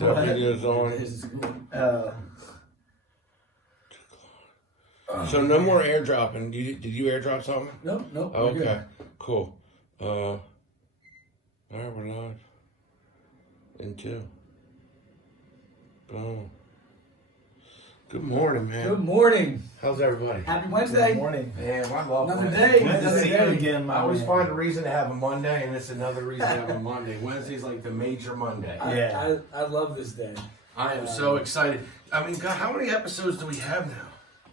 right, that video's on. So no more airdropping. Did you airdrop something? No. Oh, okay, cool. All right, we're live. In two. Boom. Good morning, man. Good morning. How's everybody? Happy Wednesday. Good morning. Man, I love Another Wednesday. day. Good to Another see you day. again, my I always man. find a reason to have a Monday, and it's another reason to have a Monday. Wednesday's like the major Monday. Yeah. I love this day. I am so excited. I mean, God, how many episodes do we have now?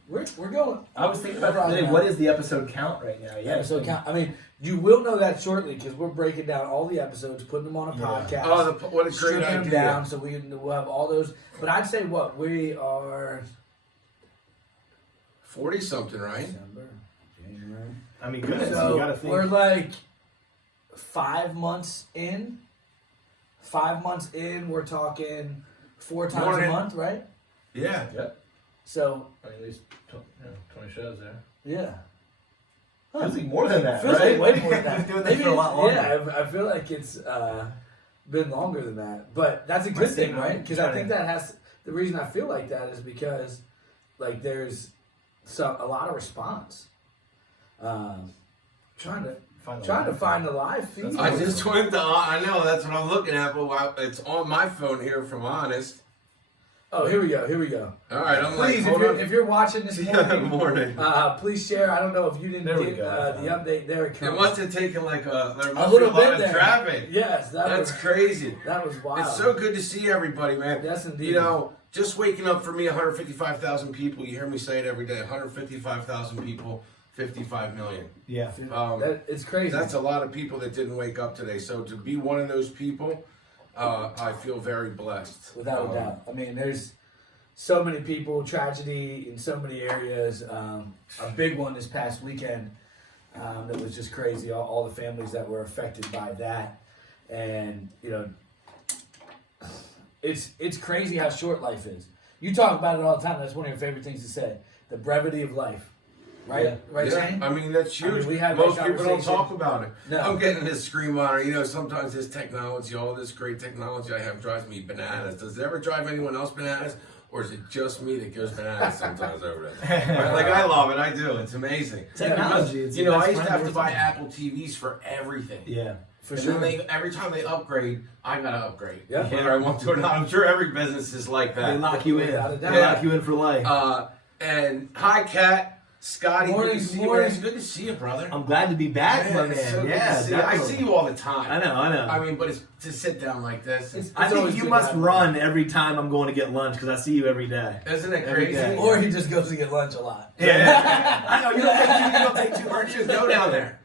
We're going. I was thinking about that today. What is the episode count right now? Yeah. Episode count. I mean, you will know that shortly because we're breaking down all the episodes, putting them on a podcast. Oh, what a great stripping them idea. down so we'll have all those. But I'd say we are 40-something, right? December, January. I mean, goodness, So you gotta think. we're like 5 months in. 5 months in, we're talking 4 times Morning. a month, right? Yeah. Yep. So At least 20 shows there. yeah. Feels like more than that, Feels right? like way more than that. We've been doing this for a lot longer. Yeah, I feel like it's been longer than that. But that's a good thing, right? Because I think that has the reason I feel like that is because like there's a lot of response. Trying to find a live feed. I just went to, I know, that's what I'm looking at, but it's on my phone here from Honest. Oh, here we go. All right, I'm Please, like, hold on. if you're watching this morning, Morning. please share. I don't know if you didn't There we get go. the update. There it It comes. must have taken like there a must be a little lot bit of there. traffic. Yes, That's crazy. that was wild. It's so good to see everybody, man. Yes, indeed. You know, just waking up for me, 155,000 people. You hear me say it every day. 155,000 people, 55 million. Yeah. It's crazy. That's a lot of people that didn't wake up today. So to be one of those people, I feel very blessed. Without a doubt. I mean, there's so many people, tragedy in so many areas. A big one this past weekend that was just crazy. All the families that were affected by that. And, you know, it's crazy how short life is. You talk about it all the time. That's one of your favorite things to say. The brevity of life. Right? Yeah. Right, Yeah, Shane? I mean, that's huge. I mean, we had Most that people don't conversation. talk about it. No. I'm getting this scream on her. You know, sometimes this technology, all this great technology I have drives me bananas. Does it ever drive anyone else bananas? Or is it just me that goes bananas sometimes over there? Right? Like, I love it. I do. It's amazing. Technology, it's You the know, best I used to friend have to of buy yours. Apple TVs for everything. Yeah. For And sure. then every time they upgrade, I gotta upgrade. Yeah. Whether I want to or not. I'm sure every business is like They that. lock you in. Without a doubt. They lock you in for life. And hi, Kat. Scotty, Morning, good to see you. morning. man. It's good to see you, brother. I'm glad to be back, my it's man. so good Yeah. to see you. I definitely. see you all the time. I know. I mean, but it's to sit down like this. I always think you good must to have run every time I'm going to get lunch because I see you every day. Isn't it Every crazy? day. Or he just goes to get lunch a lot. Yeah. I know. You don't take two Why don't you lunches. go down there?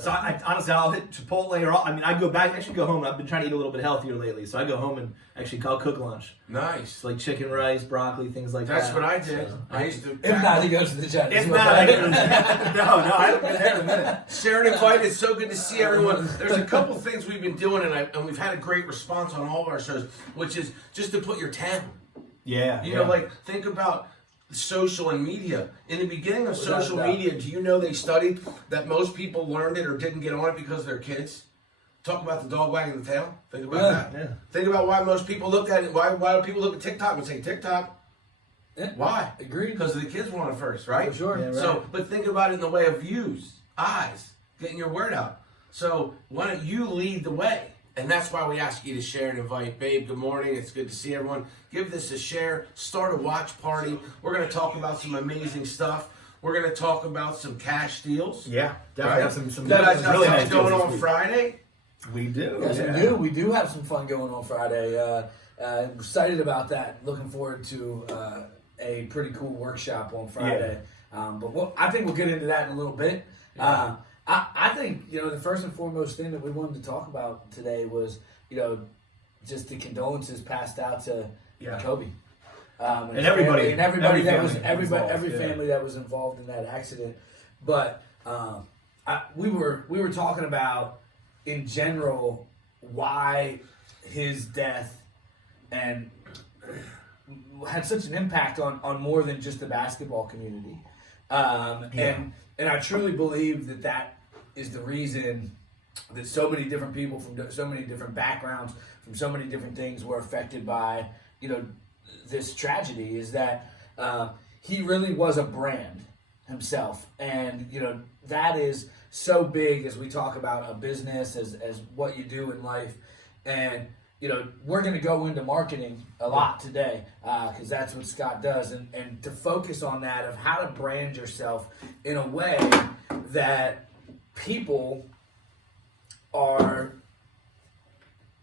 So I honestly, I'll hit Chipotle or I mean, I go back. Actually, go home. I've been trying to eat a little bit healthier lately, so I go home and actually I'll cook lunch. Nice. It's like chicken, rice, broccoli, things like That's that. what I did. So, I used to. If not, he goes to the gym. if not, I no, I haven't been there in a minute. Sharon invited. It's so good to see everyone. There's a couple things we've been doing, and we've had a great response on all of our shows, which is just to put your town. Yeah. You know, like think about social and media. In the beginning of Without social a doubt. media, do you know they studied that most people learned it or didn't get on it because they're kids? Talk about the dog wagging the tail. Think about that. Yeah. Think about why most people look at it. Why do people look at TikTok and say TikTok? Yeah. Why? Agreed. Because the kids want it first, right? For sure. Yeah, right. So, but think about it in the way of views, eyes, getting your word out. So why don't you lead the way? And that's why we ask you to share and invite. Babe, good morning. It's good to see everyone. Give this a share. Start a watch party. We're going to talk about some amazing stuff. We're going to talk about some cash deals. Yeah. Definitely Right? have some You guys have really something nice going deals on this week. Friday? We do. Yes, yeah. we do. We do have some fun going on Friday. Excited about that. Looking forward to a pretty cool workshop on Friday. But I think we'll get into that in a little bit. Yeah. I think, you know, the first and foremost thing that we wanted to talk about today was, you know, just the condolences passed out to Yeah. Kobe. And everybody- every every that was family involved, every yeah. family that was involved in that accident. But we were talking about in general why his death and had such an impact on more than just the basketball community. And I truly believe that is the reason that so many different people from so many different backgrounds, from so many different things were affected by, this tragedy, is that he really was a brand himself. And, that is so big as we talk about a business, as what you do in life. And, we're going to go into marketing a lot today because that's what Scott does. And to focus on that of how to brand yourself in a way that people are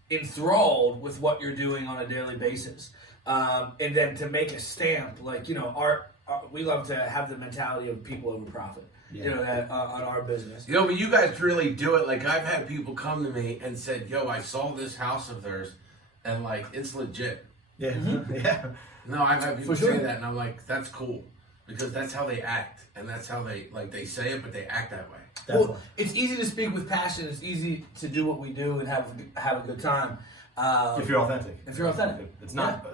enthralled with what you're doing on a daily basis. And then to make a stamp, like, we love to have the mentality of people over profit, that on our business. But you guys really do it. Like, I've had people come to me and said, I saw this house of theirs, and, like, it's legit. Yeah. Yeah. No, I've had people For sure. say that, and I'm like, that's cool. Because that's how they act, and that's how they say it, but they act that way. Definitely. Well, it's easy to speak with passion. It's easy to do what we do and have a good time. If you're authentic. If you're authentic. It's not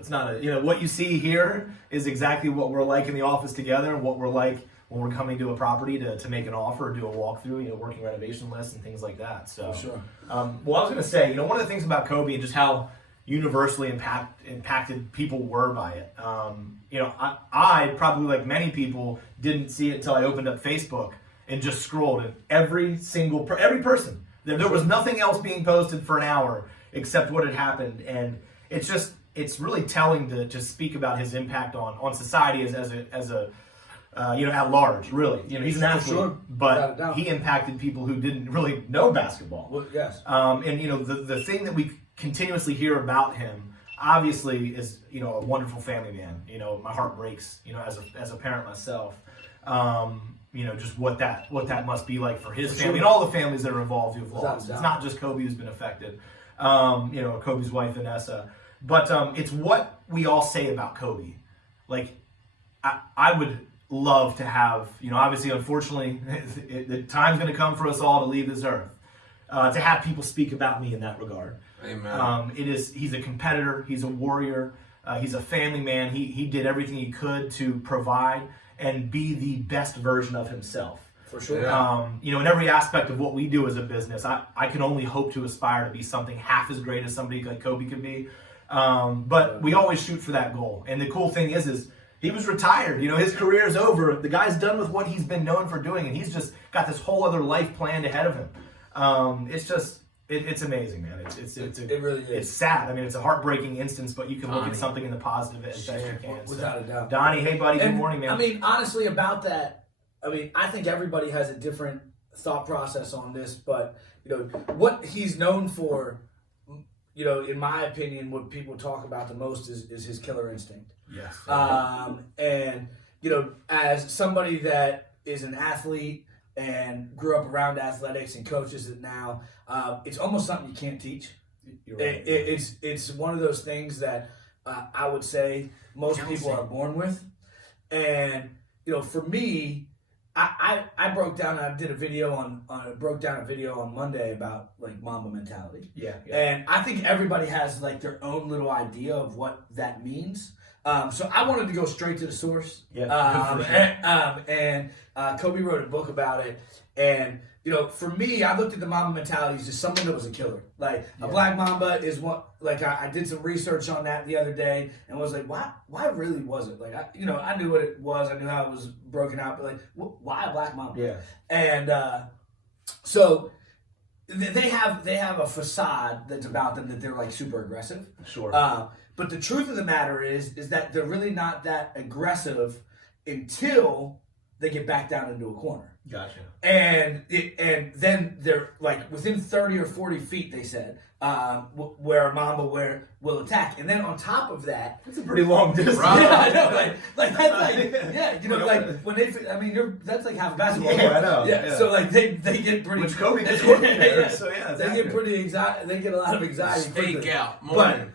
what you see here is exactly what we're like in the office together, and what we're like when we're coming to a property to make an offer or do a walkthrough, working renovation lists and things like that. So, For sure. Well, I was going to say, one of the things about Kobe and just how universally impacted people were by it. I probably, like many people, didn't see it until I opened up Facebook and just scrolled, and every person, there was nothing else being posted for an hour except what had happened. And it's really telling to speak about his impact on society as a at large, really. He's an athlete, sure. but he impacted people who didn't really know basketball. Well, yes. And the thing that we continuously hear about him, obviously, is a wonderful family man. My heart breaks. As a parent myself, just what that must be like for his family and all the families that are involved who've lost. It's not just Kobe who's been affected. Kobe's wife Vanessa, but it's what we all say about Kobe. Like, I would love to have, obviously, unfortunately, the time's going to come for us all to leave this earth. To have people speak about me in that regard. Amen. He's a competitor. He's a warrior. He's a family man. He did everything he could to provide and be the best version of himself. For sure. Yeah. In every aspect of what we do as a business, I can only hope to aspire to be something half as great as somebody like Kobe could be. But we always shoot for that goal. And the cool thing is he was retired. His career is over. The guy's done with what he's been known for doing, and he's just got this whole other life planned ahead of him. It's amazing, man. It really is. It's sad. I mean, it's a heartbreaking instance, but you can look at something in the positive as best you can. Without a doubt. Donnie, hey buddy, good morning, man. I mean, honestly, about that, I think everybody has a different thought process on this, but what he's known for, in my opinion, what people talk about the most is his killer instinct. Yes. And as somebody that is an athlete and grew up around athletics and coaches it now, it's almost something you can't teach. You're right. It's one of those things that I would say most people are born with. And for me, I broke down. I did a video on Monday about like Mamba mentality. Yeah. And I think everybody has like their own little idea of what that means. So I wanted to go straight to the source. Yeah. And Kobe wrote a book about it. And for me, I looked at the Mamba mentality as just something that was a killer. Like a black Mamba is what. Like I did some research on that the other day and was like, why really was it? Like I knew what it was. I knew how it was broken out, but like, why a black Mamba? Yeah. And so they have a facade that's about them that they're like super aggressive. Sure. But the truth of the matter is that they're really not that aggressive until they get backed down into a corner. Gotcha. And then they're like within 30 or 40 feet, they said, where a Mamba will attack. And then on top of that, That's a pretty long distance. Right. yeah, I know, like that's like like when that's like half a basketball. Yeah, I know. Yeah, Yeah. so like they get pretty. Which Kobe gets coordinator, so yeah, they get pretty anxiety. They get a lot of anxiety. Stake quickly. out. But Morning.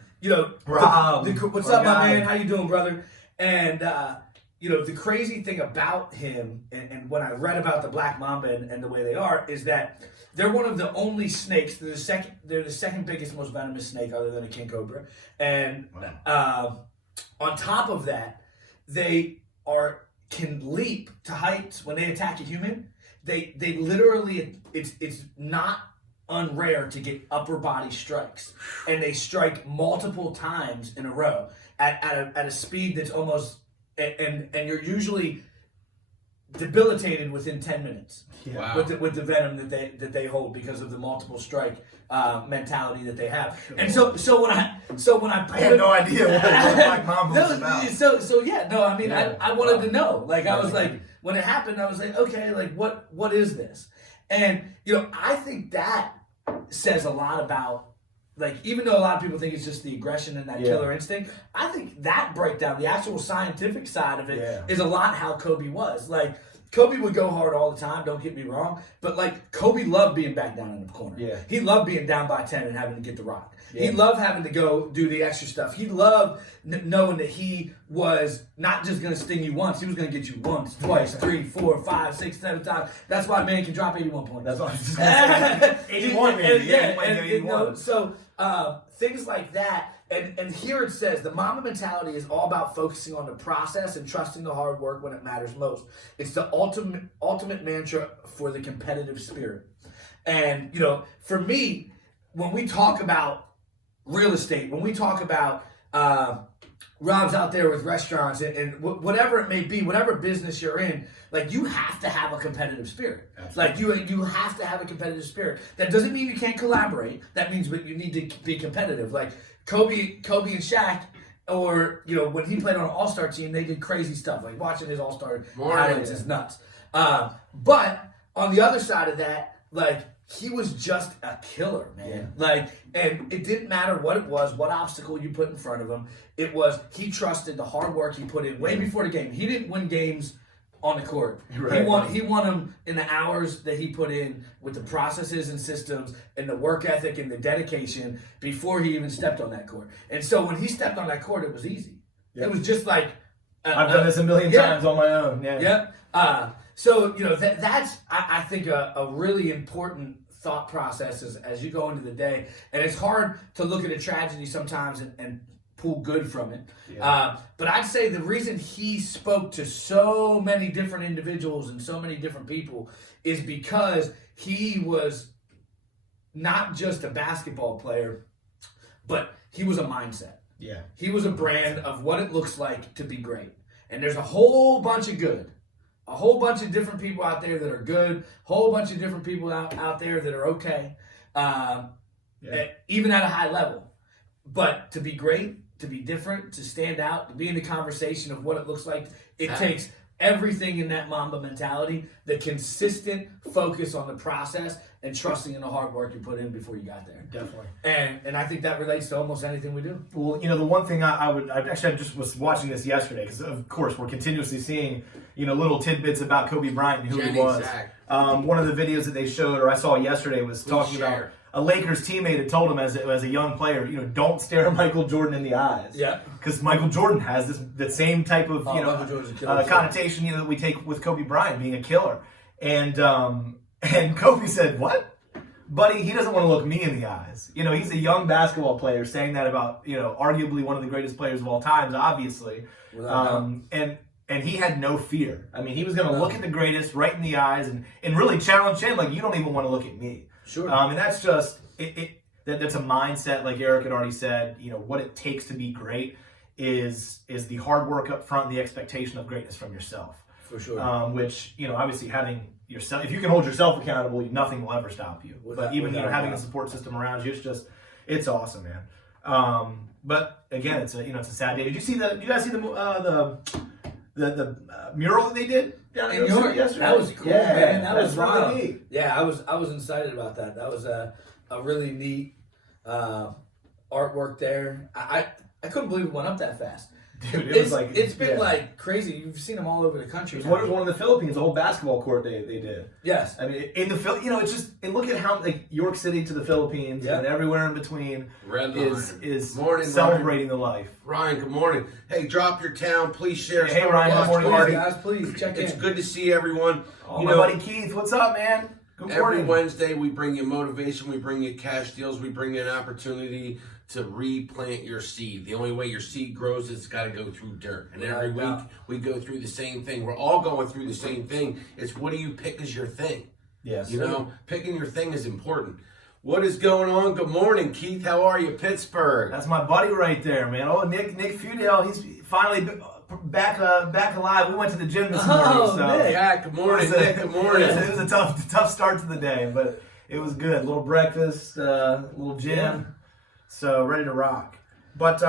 Rob, what's our up, my guy. man? How you doing, brother? And the crazy thing about him, and when I read about the Black Mamba and the way they are, is that they're one of the only snakes. They're the second biggest, most venomous snake, other than a king cobra. And on top of that, they can leap to heights when they attack a human. They literally, it's not unrare to get upper body strikes, and they strike multiple times in a row at a speed that's almost and you're usually debilitated within 10 minutes Wow. with the venom that they hold because of the multiple strike mentality that they have. And so when I I had no idea what Black Mamba was about. So yeah, no, I mean, Yeah. I wanted to know. Like, I was like, when it happened, I was like, okay, like, what is this? And, I think that says a lot about, like, even though a lot of people think it's just the aggression and that killer instinct, I think that breakdown, the actual scientific side of it, is a lot how Kobe was. Like, Kobe would go hard all the time, don't get me wrong, but, like, Kobe loved being back down in the corner. Yeah. He loved being down by 10 and having to get the rock. Yeah. He loved having to go do the extra stuff. He loved knowing that he was not just going to sting you once, he was going to get you once, twice, 3, 4, 5, 6, 7 times. That's why man can drop 81 points. That's what I was just going to say. 81, man. So things like that. And here it says the Mamba mentality is all about focusing on the process and trusting the hard work when it matters most. It's the ultimate mantra for the competitive spirit. And, for me, when we talk about real estate, when we talk about Rob's out there with restaurants and whatever it may be, whatever business you're in, like, you have to have a competitive spirit. Absolutely. Like, you have to have a competitive spirit. That doesn't mean you can't collaborate. That means that you need to be competitive. Like Kobe and Shaq, or when he played on an all-star team, they did crazy stuff. Like, watching his all-star highlights is nuts. But on the other side of that, like, he was just a killer, man. Yeah. Like, and it didn't matter what it was, what obstacle you put in front of him. It was, he trusted the hard work he put in way before the game. He didn't win games on the court. Right. He won them in the hours that he put in with the processes and systems and the work ethic and the dedication before he even stepped on that court. And so when he stepped on that court, it was easy. Yeah. It was just like, I've done this a million times on my own. Yeah. Yep. So, that's, I think, a really important thought process as you go into the day. And it's hard to look at a tragedy sometimes and pull good from it. Yeah. But I'd say the reason he spoke to so many different individuals and so many different people is because he was not just a basketball player, but he was a mindset. Yeah. He was a brand of what it looks like to be great. And there's a whole bunch of good. A whole bunch of different people out there that are good. Whole bunch of different people out there that are okay. Even at a high level. But to be great, to be different, to stand out, to be in the conversation of what it looks like, it takes everything in that Mamba mentality, the consistent focus on the process and trusting in the hard work you put in before you got there. Definitely. And I think that relates to almost anything we do. Well, the one thing I just was watching this yesterday because, of course, we're continuously seeing, little tidbits about Kobe Bryant and who he was. One of the videos that they showed, or I saw yesterday, was talking about a Lakers teammate had told him as a young player, don't stare Michael Jordan in the eyes. Yeah. Because Michael Jordan has the same type of connotation that we take with Kobe Bryant being a killer. And Kobe said, "What? Buddy, he doesn't want to look me in the eyes." He's a young basketball player saying that about, arguably one of the greatest players of all times, obviously. And he had no fear. I mean, he was going to look at the greatest right in the eyes and really challenge him, like, you don't even want to look at me. Sure. And that's just, that's a mindset, like Eric had already said. What it takes to be great is the hard work up front and the expectation of greatness from yourself. For sure. Which, obviously having yourself, if you can hold yourself accountable, nothing will ever stop you. But even, having a support system around you, it's awesome, man. But again, it's a sad day. Did you guys see the mural that they did down in New York yesterday? That was cool, man. That was really wild. neat. Yeah, I was excited about that. That was a really neat artwork there. I couldn't believe it went up that fast. Dude, it's been like crazy. You've seen them all over the country. It was one of the Philippines, the whole basketball court they did. Yes. I mean, in the it's just, and look at how, like, York City to the Philippines and everywhere in between is celebrating the life. Ryan, good morning. Hey, drop your town. Please share. Hey, Ryan, good morning, Please, guys, please check in. It's good to see everyone. Oh, my buddy Keith, what's up, man? Good morning. Every Wednesday, we bring you motivation, we bring you cash deals, we bring you an opportunity to replant your seed. The only way your seed grows is it's got to go through dirt. And every week, we go through the same thing. We're all going through the same thing. It's what do you pick as your thing? Yes. Picking your thing is important. What is going on? Good morning, Keith. How are you, Pittsburgh? That's my buddy right there, man. Oh, Nick Fudale, he's finally back alive. We went to the gym this morning. So Nick. Yeah, good morning, Nick. Good morning. It was a tough start to the day, but it was good. Little breakfast, little gym. Yeah. So ready to rock. But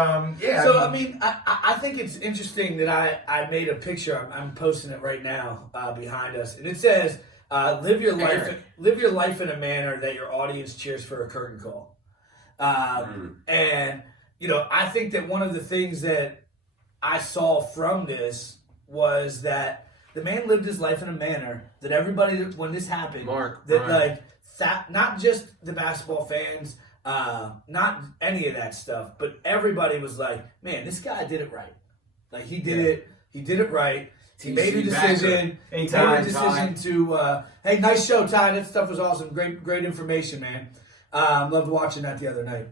yeah. So I think it's interesting that I made a picture. I'm posting it right now behind us, and it says, "Live your life in a manner that your audience cheers for a curtain call." And I think that one of the things that I saw from this was that the man lived his life in a manner that everybody, when this happened, not just the basketball fans. Not any of that stuff, but everybody was like, man, this guy did it right. Like, he did it right. He made a decision. He made a decision to, hey, nice show, Ty. That stuff was awesome. Great information, man. Loved watching that the other night.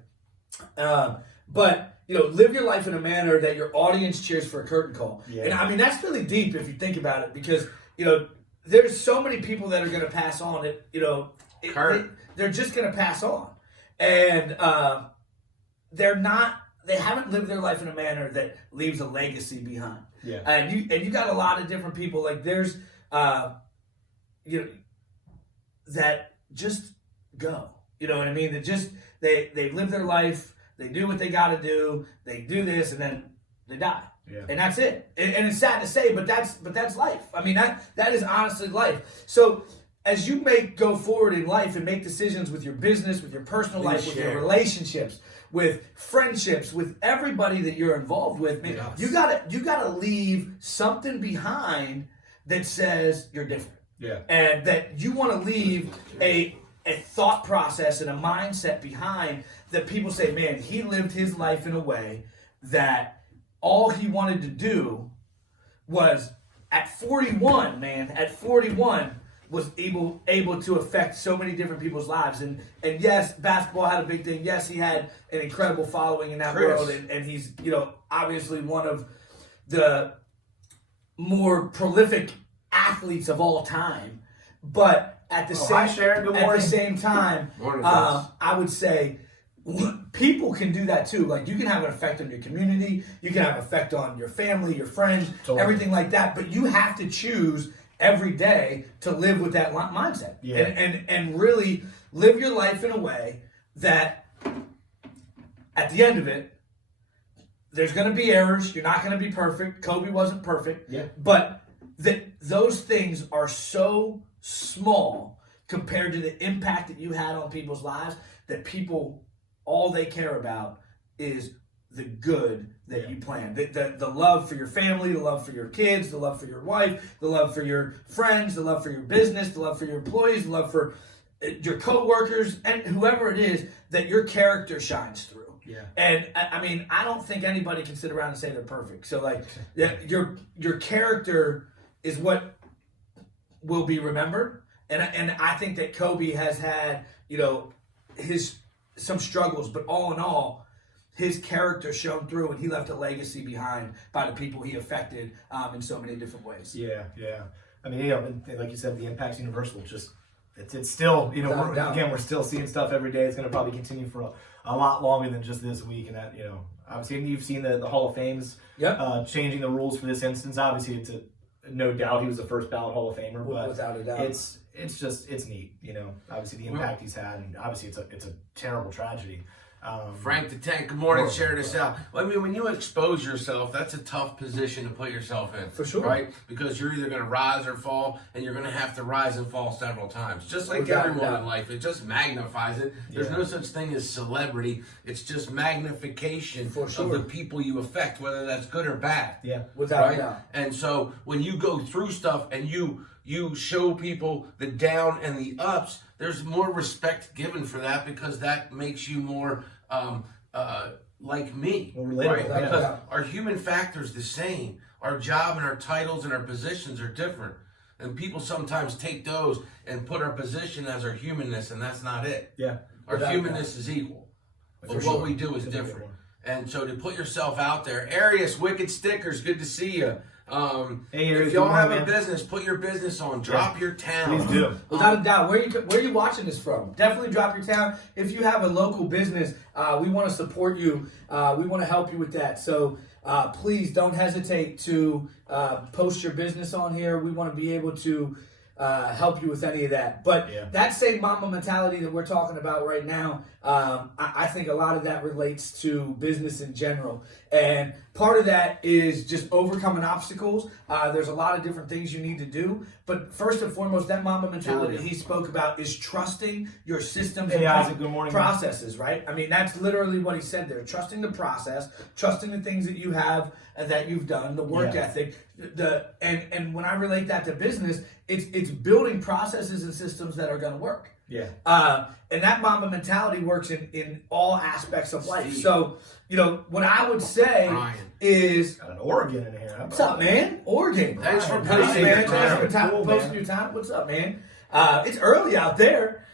But, live your life in a manner that your audience cheers for a curtain call. Yeah. And, that's really deep if you think about it, because, there's so many people that are going to pass on it, they're just going to pass on. And they haven't lived their life in a manner that leaves a legacy behind. Yeah. And you got a lot of different people. Like, there's that just go. You know what I mean? That just they live their life, they do what they gotta do, they do this, and then they die. Yeah. And that's it. And it's sad to say, but that's life. I mean, that is honestly life. So as you go forward in life and make decisions with your business, with your personal life, with your relationships, with friendships, with everybody that you're involved with, man, you gotta leave something behind that says you're different. Yeah. And that you want to leave a thought process and a mindset behind that people say, man, he lived his life in a way that all he wanted to do was at 41, was able to affect so many different people's lives. And yes, basketball had a big thing. Yes, he had an incredible following in that world, and he's obviously one of the more prolific athletes of all time. But at the same time, I would say people can do that too. Like, you can have an effect on your community, you can have an effect on your family, your friends, everything like that. But you have to choose every day to live with that mindset, and really live your life in a way that at the end of it, there's going to be errors. You're not going to be perfect. Kobe wasn't perfect, but those things are so small compared to the impact that you had on people's lives that people, all they care about is the good that you plan, the love for your family, the love for your kids, the love for your wife, the love for your friends, the love for your business, the love for your employees, the love for your co-workers, and whoever it is, that your character shines through. Yeah. And I don't think anybody can sit around and say they're perfect. So like, your character is what will be remembered. And I think that Kobe has had, some struggles, but all in all, his character shone through, and he left a legacy behind by the people he affected in so many different ways. Yeah. I mean, like you said, the impact's universal. It's still, we're still seeing stuff every day. It's going to probably continue for a lot longer than just this week. And that, obviously, you've seen the Hall of Fames changing the rules for this instance. Obviously, it's no doubt he was the first ballot Hall of Famer, but without a doubt, it's neat. Obviously the impact he's had, and obviously it's a terrible tragedy. Frank the Tank, good morning. Share this out. Well, I mean, when you expose yourself, that's a tough position to put yourself in. For sure. Right? Because you're either going to rise or fall, and you're going to have to rise and fall several times. Just like everyone in life, it just magnifies it. There's no such thing as celebrity. It's just magnification of the people you affect, whether that's good or bad. Yeah, without a doubt. And so when you go through stuff and you show people the down and the ups, there's more respect given for that, because that makes you more like me, right? Because our human factor is the same. Our job and our titles and our positions are different, and people sometimes take those and put our position as our humanness, and that's not it. Yeah, our humanness is equal, but what we do is different. And so to put yourself out there, Arius, Wicked Stickers, good to see you. Hey, Eric, if y'all good have morning, a man. business, put your business on. Drop your town. Please do. Without a doubt. Where are you watching this from? Definitely drop your town. If you have a local business, we want to support you. We want to help you with that. So please don't hesitate to post your business on here. We want to be able to help you with any of that. But that same Mamba mentality that we're talking about right now, I think a lot of that relates to business in general. And part of that is just overcoming obstacles. There's a lot of different things you need to do. But first and foremost, that Mamba mentality he spoke about is trusting your systems and Isaac, good morning, processes, right? I mean, that's literally what he said there. Trusting the process, trusting the things that you have and that you've done, the work ethic. And when I relate that to business, it's building processes and systems that are going to work. Yeah. And that Mamba mentality works in all aspects of life. So, what I would say is, Got an Oregon in here. what's up, man? Oregon. Thanks for Brian, posting man. your Thanks time. for Cool, posting man. your time. What's up, man? It's early out there.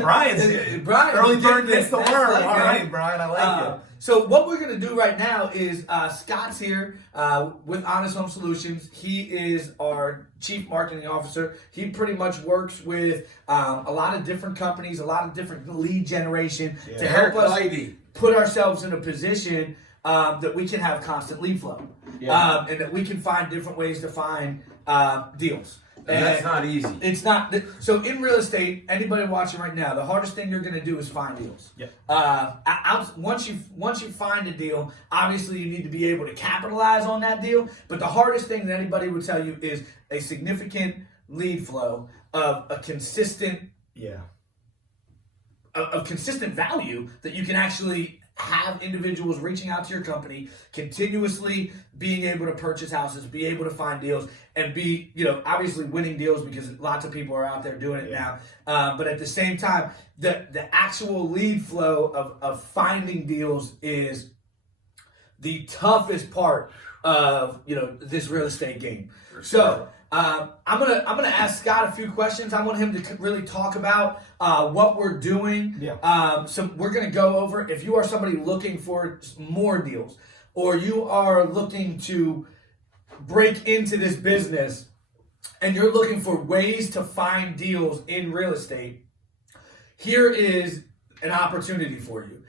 Brian's early bird gets the That's worm. like, All man. right, Brian, I like it. So what we're going to do right now is Scott's here with Honest Home Solutions. He is our Chief Marketing Officer. He pretty much works with a lot of different companies, a lot of different lead generation to help us put ourselves in a position that we can have constant lead flow and that we can find different ways to find deals. And that's not easy. It's not. So in real estate, anybody watching right now, the hardest thing you're going to do is find deals. Once you find a deal, obviously you need to be able to capitalize on that deal. But the hardest thing that anybody would tell you is a significant lead flow of a consistent of consistent value that you can actually have individuals reaching out to your company, continuously being able to purchase houses, be able to find deals, and be, obviously winning deals because lots of people are out there doing it now. But at the same time, the actual lead flow of finding deals is the toughest part of, this real estate game. So I'm gonna ask Scott a few questions. I want him to really talk about what we're doing. So we're gonna go over, if you are somebody looking for more deals, or you are looking to break into this business, and you're looking for ways to find deals in real estate, here is an opportunity for you.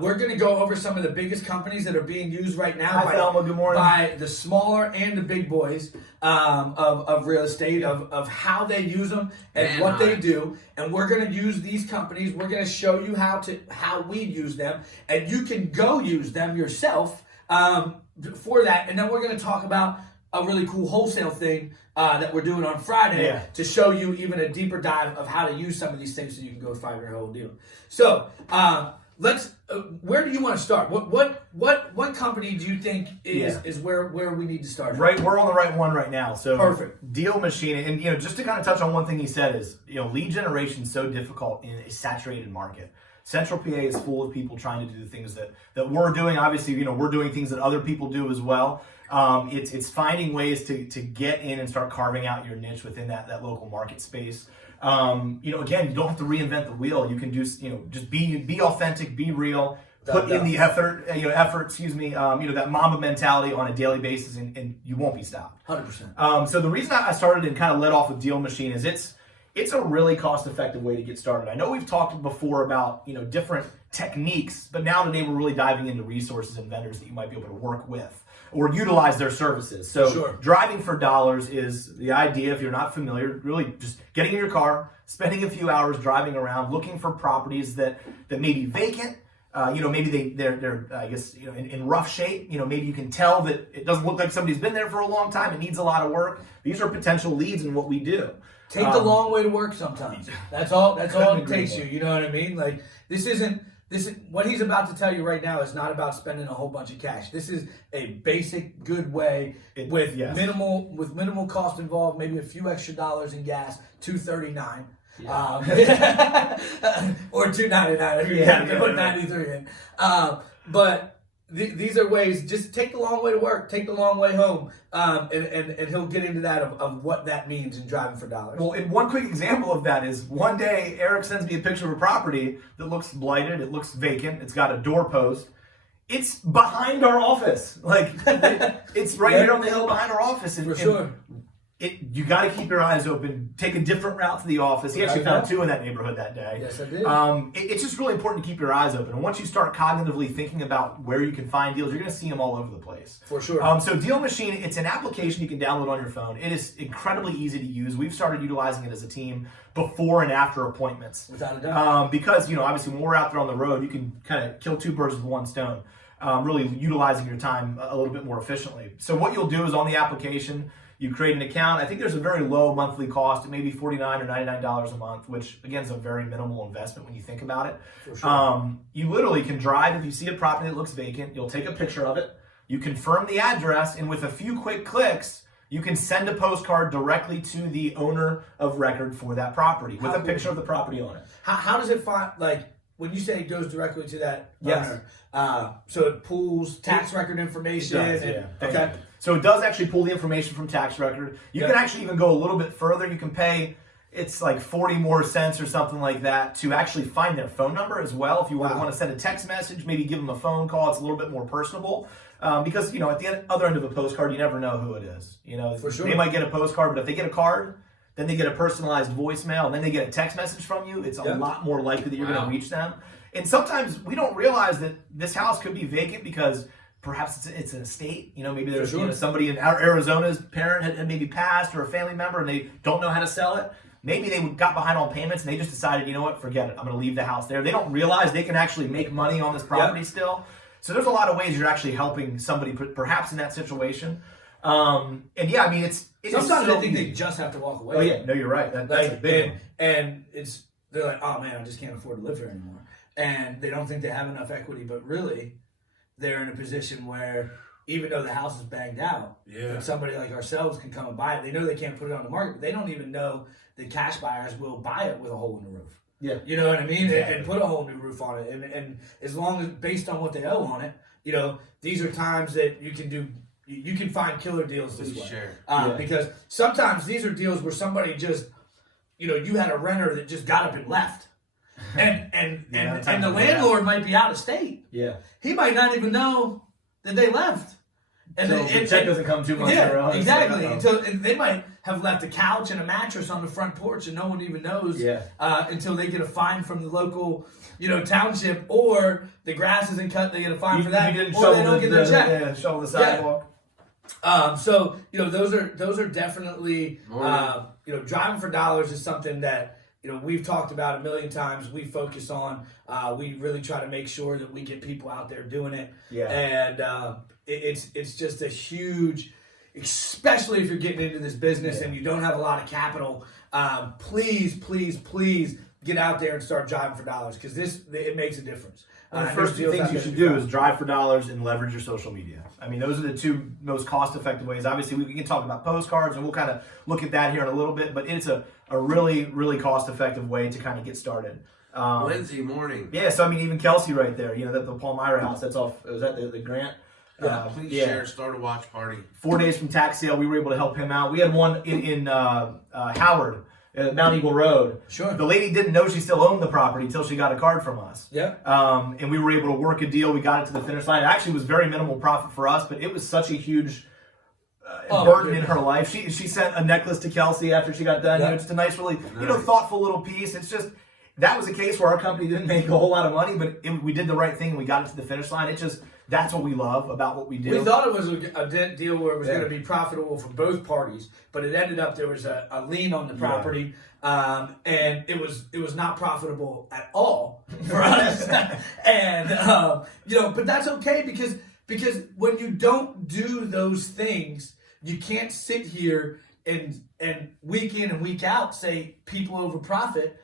We're going to go over some of the biggest companies that are being used right now by the smaller and the big boys of real estate, of how they use them and what they do. And we're going to use these companies. We're going to show you how we use them, and you can go use them yourself for that. And then we're going to talk about a really cool wholesale thing that we're doing on Friday to show you even a deeper dive of how to use some of these things so you can go find your whole deal. So let's. Where do you want to start? What company do you think is where we need to start? Right, we're on the right one right now. So perfect. Deal Machine, and just to kind of touch on one thing he said is, lead generation is so difficult in a saturated market. Central PA is full of people trying to do the things that we're doing. Obviously, we're doing things that other people do as well. It's finding ways to get in and start carving out your niche within that local market space. Again, you don't have to reinvent the wheel. You can just be authentic, be real, put in the effort, that Mamba mentality on a daily basis, and you won't be stopped. 100%. So the reason I started and kind of led off with Deal Machine is it's a really cost-effective way to get started. I know we've talked before about, different techniques, but now today we're really diving into resources and vendors that you might be able to work with or utilize their services. So driving for dollars is the idea, if you're not familiar, really just getting in your car, spending a few hours driving around, looking for properties that may be vacant. Maybe they're I guess, in rough shape. Maybe you can tell that it doesn't look like somebody's been there for a long time. It needs a lot of work. These are potential leads in what we do. Take the long way to work sometimes. That's all it takes you. You know what I mean? Like, this is what he's about to tell you right now is not about spending a whole bunch of cash. This is a basic, good way with minimal cost involved, maybe a few extra dollars in gas, $2.39. Or $2.99 if you have to put 93 in. But these are ways. Just take the long way to work, take the long way home, and he'll get into that of what that means in driving for dollars. Well, and one quick example of that is one day Eric sends me a picture of a property that looks blighted, it looks vacant, it's got a doorpost, It's behind our office. Like, it's right here on the hill behind our office. And, For sure. You got to keep your eyes open. Take a different route to the office. He actually found 2 in that neighborhood that day. Yes, I did. It's just really important to keep your eyes open. And once you start cognitively thinking about where you can find deals, you're going to see them all over the place. For sure. So Deal Machine, it's an application you can download on your phone. It is incredibly easy to use. We've started utilizing it as a team before and after appointments. Without a doubt. Because, obviously when we're out there on the road, you can kind of kill 2 birds with 1 stone, really utilizing your time a little bit more efficiently. So what you'll do is on the application, you create an account. I think there's a very low monthly cost. It may be $49 or $99 a month, which again is a very minimal investment when you think about it. For sure. You literally can drive. If you see a property that looks vacant, you'll take a picture of it. You confirm the address, and with a few quick clicks, you can send a postcard directly to the owner of record for that property with a picture of the property on it. How does it find, like, when you say it goes directly to that Yes. owner, so it pulls tax record information? It does, and, yeah. Okay. So it does actually pull the information from tax record. You can actually even go a little bit further. You can pay, it's like 40 more cents or something like that to actually find their phone number as well. If you want to send a text message, maybe give them a phone call. It's a little bit more personable. Because, at the other end of a postcard, you never know who it is. For sure. They might get a postcard, but if they get a card, then they get a personalized voicemail, and then they get a text message from you, it's a lot more likely that you're going to reach them. And sometimes we don't realize that this house could be vacant because perhaps it's an estate. Maybe there's somebody in Arizona's parent had maybe passed, or a family member, and they don't know how to sell it. Maybe they got behind on payments and they just decided, forget it. I'm going to leave the house there. They don't realize they can actually make money on this property still. So there's a lot of ways you're actually helping somebody perhaps in that situation. And yeah, I mean, it's Sometimes so I think easy. they just have to walk away. Oh yeah, no, you're right. That's a big one. And they're like, oh man, I just can't afford to live here anymore. And they don't think they have enough equity, but really, they're in a position where even though the house is banged out, that somebody like ourselves can come and buy it. They know they can't put it on the market, but they don't even know that cash buyers will buy it with a hole in the roof. Yeah. You know what I mean? Exactly. And put a whole new roof on it. And as long as, based on what they owe on it, these are times that you can do, you can find killer deals this way. Sure. Because sometimes these are deals where somebody just, you had a renter that just got up and left. And the landlord might be out of state. Yeah. He might not even know that they left. And So the check doesn't come 2 months in a row. exactly. And they might have left a couch and a mattress on the front porch, and no one even knows until they get a fine from the local, township, or the grass isn't cut. They get a fine for that, You didn't or they don't get their check. Yeah, shovel the sidewalk. So those are definitely driving for dollars is something that we've talked about a million times. We focus on. We really try to make sure that we get people out there doing it. Yeah. And it's just a huge, especially if you're getting into this business and you don't have a lot of capital. Please get out there and start driving for dollars, because it makes a difference. The first 2 things you should do is drive for dollars and leverage your social media. I mean, those are the 2 most cost-effective ways. Obviously, we can talk about postcards, and we'll kind of look at that here in a little bit, but it's a really, really cost-effective way to kind of get started. Wednesday morning. Yeah, so I mean, even Kelsey right there, the Palmyra house, that's off, was that the Grant? Please share, start a watch party. 4 days from tax sale, we were able to help him out. We had one in Howard, Mount Eagle Road. Sure. The lady didn't know she still owned the property until she got a card from us. Yeah. And we were able to work a deal. We got it to the finish line. It actually was very minimal profit for us, but it was such a huge burden in her life. She sent a necklace to Kelsey after she got done. Just a nice, really thoughtful little piece. It's just, that was a case where our company didn't make a whole lot of money, but we did the right thing and we got it to the finish line. It just, that's what we love about what we do. We thought it was a deal where it was going to be profitable for both parties, but it ended up there was a lien on the property, and it was not profitable at all for us. And but that's okay, because when you don't do those things, you can't sit here and week in and week out say people over profit,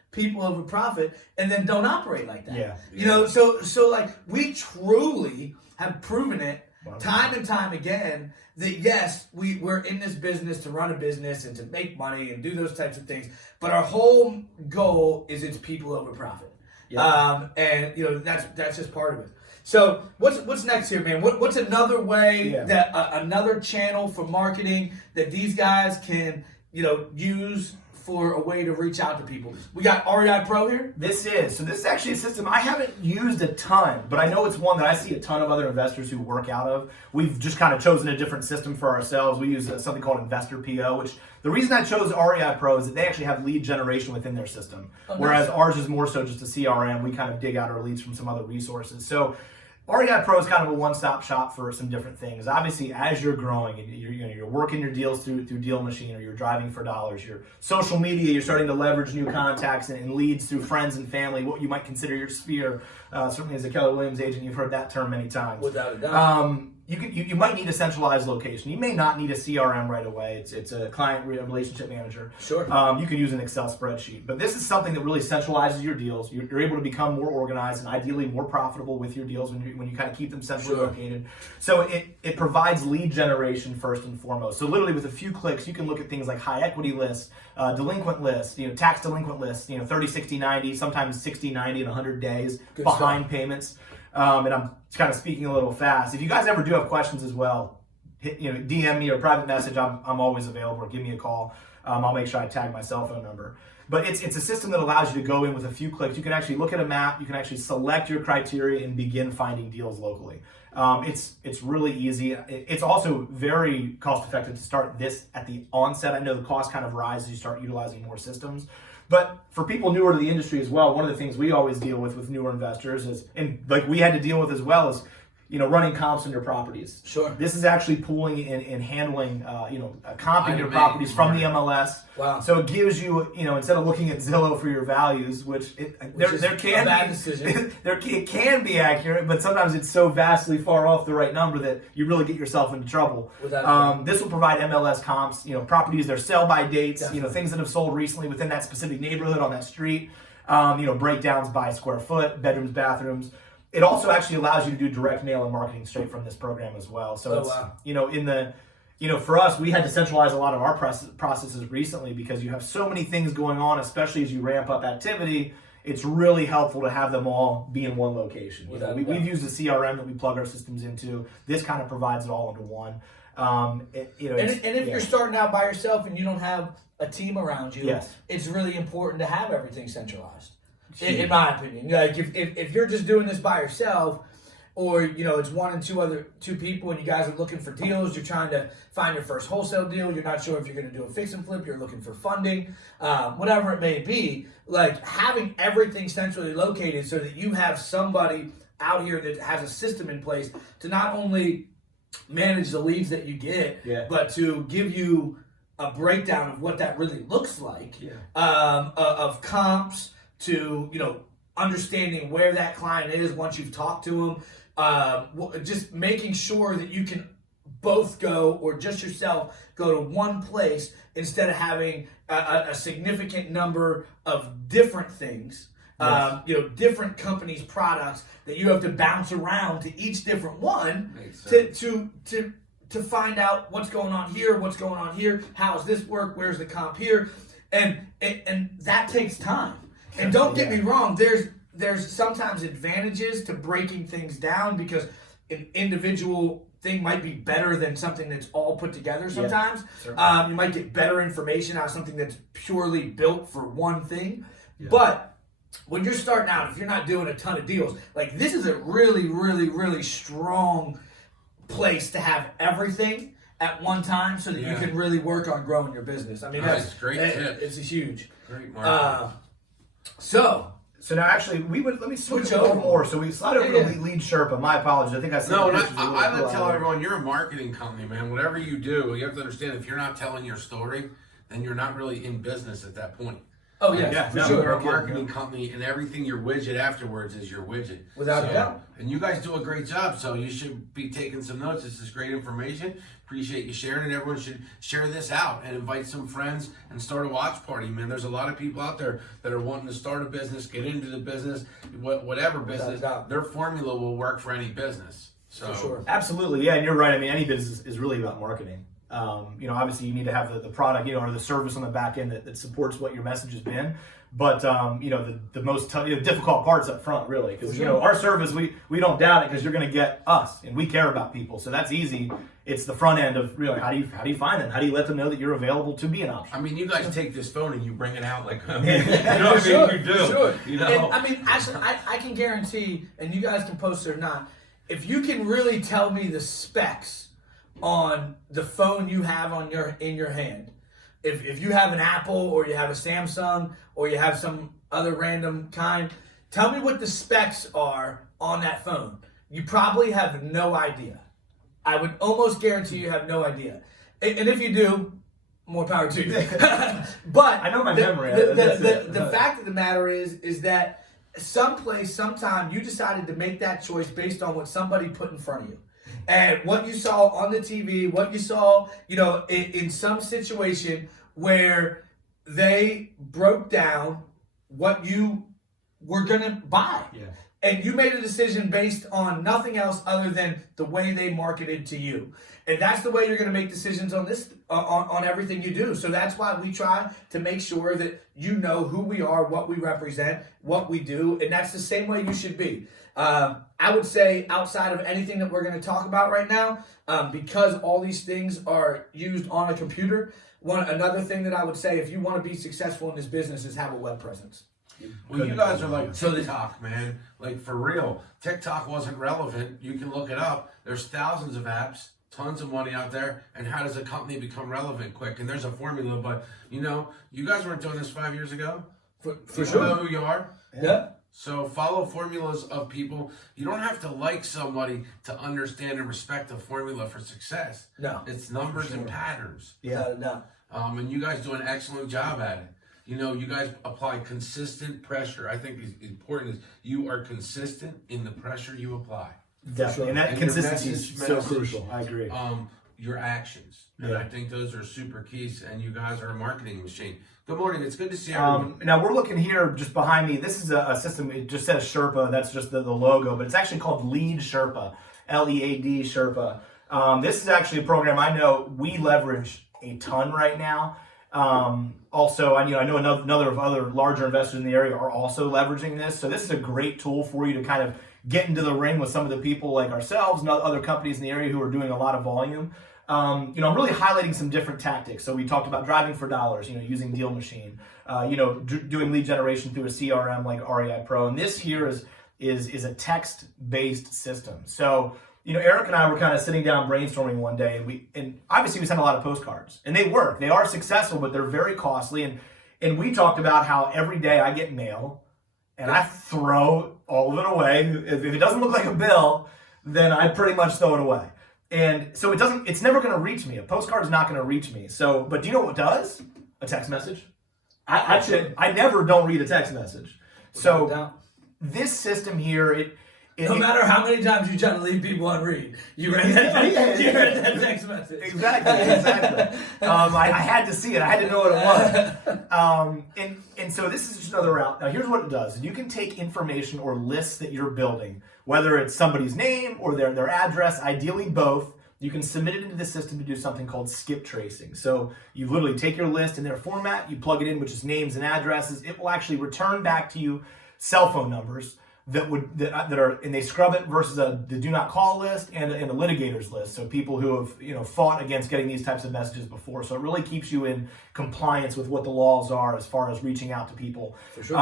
and then don't operate like that. Yeah. So like, we truly have proven it time and time again that yes, we're in this business to run a business and to make money and do those types of things, but our whole goal is it's people over profit. And that's just part of it. So what's next here, man? What's another way that another channel for marketing that these guys can use for a way to reach out to people. We got REI Pro here. This is actually a system I haven't used a ton, but I know it's one that I see a ton of other investors who work out of. We've just kind of chosen a different system for ourselves. We use something called Investor PO, which the reason I chose REI Pro is that they actually have lead generation within their system, whereas ours is more so just a CRM. We kind of dig out our leads from some other resources. So REI Pro is kind of a one-stop shop for some different things. Obviously, as you're growing and you're working your deals through Deal Machine, or you're driving for dollars, your social media, you're starting to leverage new contacts and leads through friends and family, what you might consider your sphere. Certainly as a Keller Williams agent, you've heard that term many times. Without a doubt. You might need a centralized location. You may not need a CRM right away. It's a client relationship manager. Sure. You can use an Excel spreadsheet. But this is something that really centralizes your deals. You're able to become more organized and ideally more profitable with your deals when you kind of keep them centrally located. So it provides lead generation first and foremost. So literally with a few clicks, you can look at things like high equity lists, delinquent lists, tax delinquent lists, 30, 60, 90, sometimes 60, 90, and 100 days behind payments. And I'm kind of speaking a little fast. If you guys ever do have questions as well, DM me or private message. I'm always available. Or give me a call. I'll make sure I tag my cell phone number. But it's a system that allows you to go in with a few clicks. You can actually look at a map. You can actually select your criteria and begin finding deals locally. It's really easy. It's also very cost effective to start this at the onset. I know the cost kind of rises as you start utilizing more systems. But for people newer to the industry as well, one of the things we always deal with newer investors is, and like we had to deal with as well, is running comps on your properties. Sure. This is actually pulling and handling, comping your properties from the MLS. Wow. So it gives you, instead of looking at Zillow for your values, which there can a bad be, decision. it can be accurate, but sometimes it's so vastly far off the right number that you really get yourself into trouble. This will provide MLS comps, properties, their sell by dates, things that have sold recently within that specific neighborhood on that street, breakdowns by square foot, bedrooms, bathrooms. It also actually allows you to do direct mail and marketing straight from this program as well. So for us, we had to centralize a lot of our processes recently because you have so many things going on, especially as you ramp up activity. It's really helpful to have them all be in one location. We've used a CRM that we plug our systems into. This kind of provides it all into one. If you're starting out by yourself and you don't have a team around you, yes, it's really important to have everything centralized. In my opinion, like if you're just doing this by yourself, or it's one and two people, and you guys are looking for deals, you're trying to find your first wholesale deal, you're not sure if you're going to do a fix and flip, you're looking for funding, whatever it may be, like having everything centrally located so that you have somebody out here that has a system in place to not only manage the leads that you get, but to give you a breakdown of what that really looks like, of comps, to understanding where that client is once you've talked to them, just making sure that you can both go, or just yourself go to one place instead of having a significant number of different things, different companies' products that you have to bounce around to each different one to find out what's going on here, how does this work, where's the comp here, and that takes time. And don't get me wrong, there's sometimes advantages to breaking things down because an individual thing might be better than something that's all put together sometimes. You might get better information out of something that's purely built for one thing. But when you're starting out, if you're not doing a ton of deals, like this is a really, really, really strong place to have everying at one time so that you can really work on growing your business. I mean, that's great tip. It's huge. Great marketing. So now actually let me switch a little more. So we slide over to Lead Sherpa. My apologies. I think I said I would tell everyone you're a marketing company, man. Whatever you do, you have to understand if you're not telling your story, then you're not really in business at that point. Oh yeah, You're a marketing company, and everything your widget afterwards is your widget. Without a doubt. And you guys do a great job, so you should be taking some notes. This is great information. Appreciate you sharing it. Everyone should share this out and invite some friends and start a watch party, man. There's a lot of people out there that are wanting to start a business, get into the business, whatever business. Their formula will work for any business. So for sure. Absolutely, yeah, and you're right. I mean, any business is really about marketing. Obviously you need to have the product, or the service on the back end that supports what your message has been. But the most difficult parts up front, really, because our service, we don't doubt it, because you're going to get us, and we care about people, so that's easy. It's the front end of really how do you find them? How do you let them know that you're available to be an option? I mean, you guys take this phone and you bring it out like, You do. Sure. And, actually, I can guarantee, and you guys can post it or not, if you can really tell me the specs on the phone you have in your hand, if you have an Apple or you have a Samsung or you have some other random kind, tell me what the specs are on that phone. You probably have no idea. I would almost guarantee you have no idea. And if you do, more power to you. But I know my memory. The fact of the matter is that sometime you decided to make that choice based on what somebody put in front of you. And what you saw on the TV, what you saw, in some situation where they broke down what you were going to buy. Yeah. And you made a decision based on nothing else other than the way they marketed to you. And that's the way you're going to make decisions on this, on everything you do. So that's why we try to make sure that you know who we are, what we represent, what we do. And that's the same way you should be. I would say outside of anything that we're going to talk about right now, because all these things are used on a computer, another thing that I would say, if you want to be successful in this business, is have a web presence. Well, you guys are like TikTok, man. Like, for real. TikTok wasn't relevant. You can look it up. There's thousands of apps, tons of money out there. And how does a company become relevant quick? And there's a formula. But, you guys weren't doing this 5 years ago. For sure. You know who you are? Yeah. So follow formulas of people. You don't have to like somebody to understand and respect the formula for success. No. It's numbers and patterns. Yeah. No. And you guys do an excellent job at it. You guys apply consistent pressure. I think is important is you are consistent in the pressure you apply. Definitely. And that And consistency your is so message, crucial. I agree. Your actions. And I think those are super keys, and you guys are a marketing machine. Good morning. It's good to see everyone. Now we're looking here just behind me. This is a system. It just says Sherpa. That's just the logo, but it's actually called Lead Sherpa, Lead Sherpa. This is actually a program I know we leverage a ton right now. Also, I know another of other larger investors in the area are also leveraging this. So this is a great tool for you to kind of get into the ring with some of the people like ourselves and other companies in the area who are doing a lot of volume. I'm really highlighting some different tactics. So we talked about driving for dollars, using Deal Machine, doing lead generation through a CRM like REI Pro. And this here is a text-based system. So, Eric and I were kind of sitting down brainstorming one day, and obviously we send a lot of postcards, and they work. They are successful, but they're very costly. And we talked about how every day I get mail, and I throw all of it away. If it doesn't look like a bill, then I pretty much throw it away. And so it's never going to reach me. A postcard is not going to reach me. So, but do you know what does? A text message. I never don't read a text message. So this system here, no matter how many times you try to leave people unread, you read that text message. Exactly. I had to see it. I had to know what it was. And so this is just another route. Now here's what it does. You can take information or lists that you're building, whether it's somebody's name or their address, ideally both. You can submit it into the system to do something called skip tracing. So you literally take your list in their format, you plug it in, which is names and addresses. It will actually return back to you cell phone numbers that are, and they scrub it versus the do not call list and a litigators list. So people who have fought against getting these types of messages before. So it really keeps you in compliance with what the laws are as far as reaching out to people. For sure.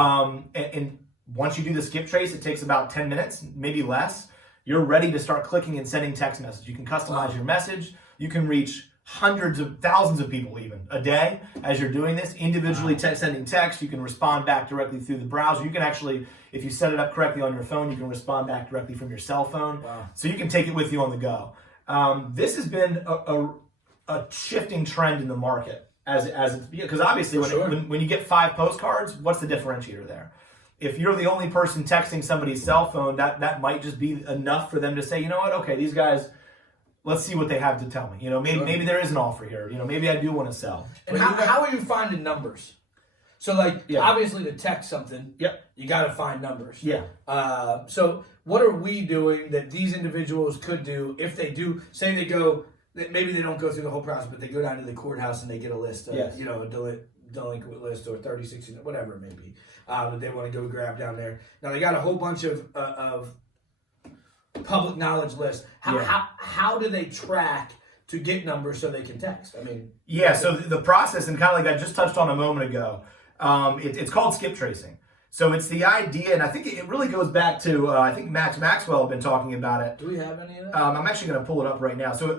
And once you do the skip trace, it takes about 10 minutes, maybe less. You're ready to start clicking and sending text messages. You can customize your message. You can reach hundreds of thousands of people even a day as you're doing this. Individually sending text. You can respond back directly through the browser. You can actually, if you set it up correctly on your phone, you can respond back directly from your cell phone. Wow. So you can take it with you on the go. This has been a shifting trend in the market as it's, because obviously when you get 5 postcards, what's the differentiator there? If you're the only person texting somebody's cell phone, that might just be enough for them to say, you know what, okay, these guys, let's see what they have to tell me. Maybe there is an offer here. Maybe I do want to sell. And how are you finding numbers? So obviously to text something, you got to find numbers. Yeah. So what are we doing that these individuals could do if they do, say they go maybe they don't go through the whole process, but they go down to the courthouse and they get a list of, Yes. you know, a delinquent list or 30, 60, whatever it may be, that they want to go grab down there. Now they got a whole bunch of public knowledge lists. How do they track to get numbers so they can text? I mean, Yeah, so the process, and kind of like I just touched on a moment ago, it's called skip tracing. So it's the idea, and I think it really goes back to, I think Max Maxwell had been talking about it. do we have any of that? I'm actually going to pull it up right now. So,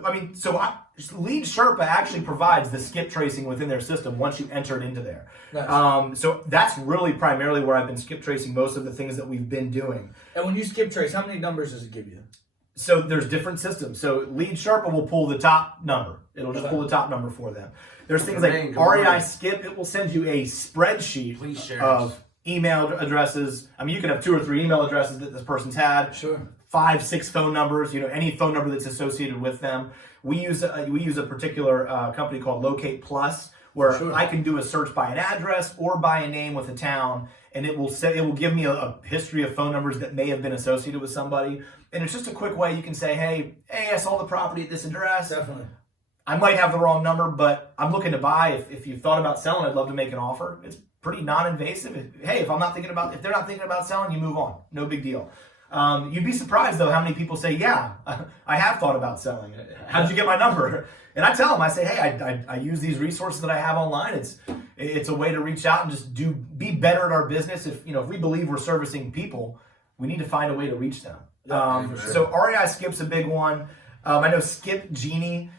Lead Sherpa actually provides the skip tracing within their system once you enter it into there. Nice. So that's really primarily where I've been skip tracing most of the things that we've been doing. And when you skip trace, how many numbers does it give you? So there's different systems. So Lead Sherpa will pull the top number. It'll just Okay. pull the top number for them. There's things Jermaine, like good morning. REI Skip. It will send you a spreadsheet Please share of this. email addresses. I mean, you can have 2 or 3 email addresses that this person's had. Sure. 5, 6 phone numbers. You know, any phone number that's associated with them. We use a particular company called Locate Plus, where Sure. I can do a search by an address or by a name with a town, and it will give me a history of phone numbers that may have been associated with somebody. And it's just a quick way you can say, hey, I saw the property at this address. Definitely. I might have the wrong number, but I'm looking to buy. If you've thought about selling, I'd love to make an offer. It's pretty non-invasive. If they're not thinking about selling, you move on. No big deal. You'd be surprised though how many people say, yeah, I have thought about selling. How'd you get my number? And I tell them, I say, hey, I use these resources that I have online. It's a way to reach out and just be better at our business. If we believe we're servicing people, we need to find a way to reach them. For sure. So REI Skip's a big one. I know Skip Genie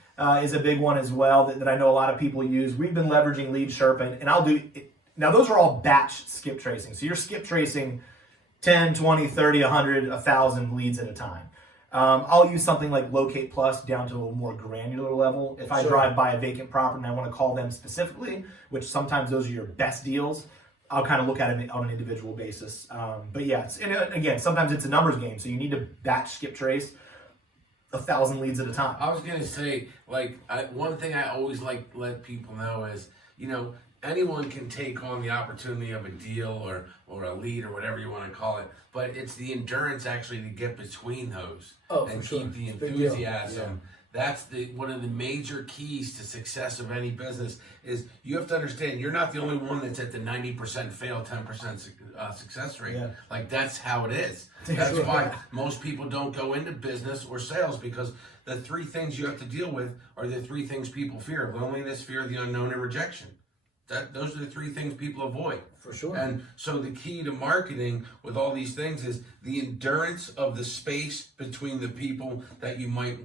is a big one as well that I know a lot of people use. We've been leveraging Lead Sherpa, and I'll do it. Now those are all batch skip tracing. So you're skip tracing 10, 20, 30, 100, 1,000 leads at a time. I'll use something like Locate Plus down to a more granular level. If I Sure. drive by a vacant property and I want to call them specifically, which sometimes those are your best deals, I'll kind of look at it on an individual basis. But yeah, again, sometimes it's a numbers game, so you need to batch skip trace 1,000 leads at a time. I was gonna say, one thing I always let people know is, anyone can take on the opportunity of a deal or a lead or whatever you want to call it, but it's the endurance actually to get between those and for sure. keep the It's a big deal. enthusiasm. That's one of the major keys to success of any business is you have to understand you're not the only one that's at the 90% fail, 10% success rate. Yeah. That's how it is. That's why most people don't go into business or sales, because the 3 things you have to deal with are the 3 things people fear: loneliness, fear of the unknown, and rejection. Those are the 3 things people avoid. For sure. And so the key to marketing with all these things is the endurance of the space between the people that you might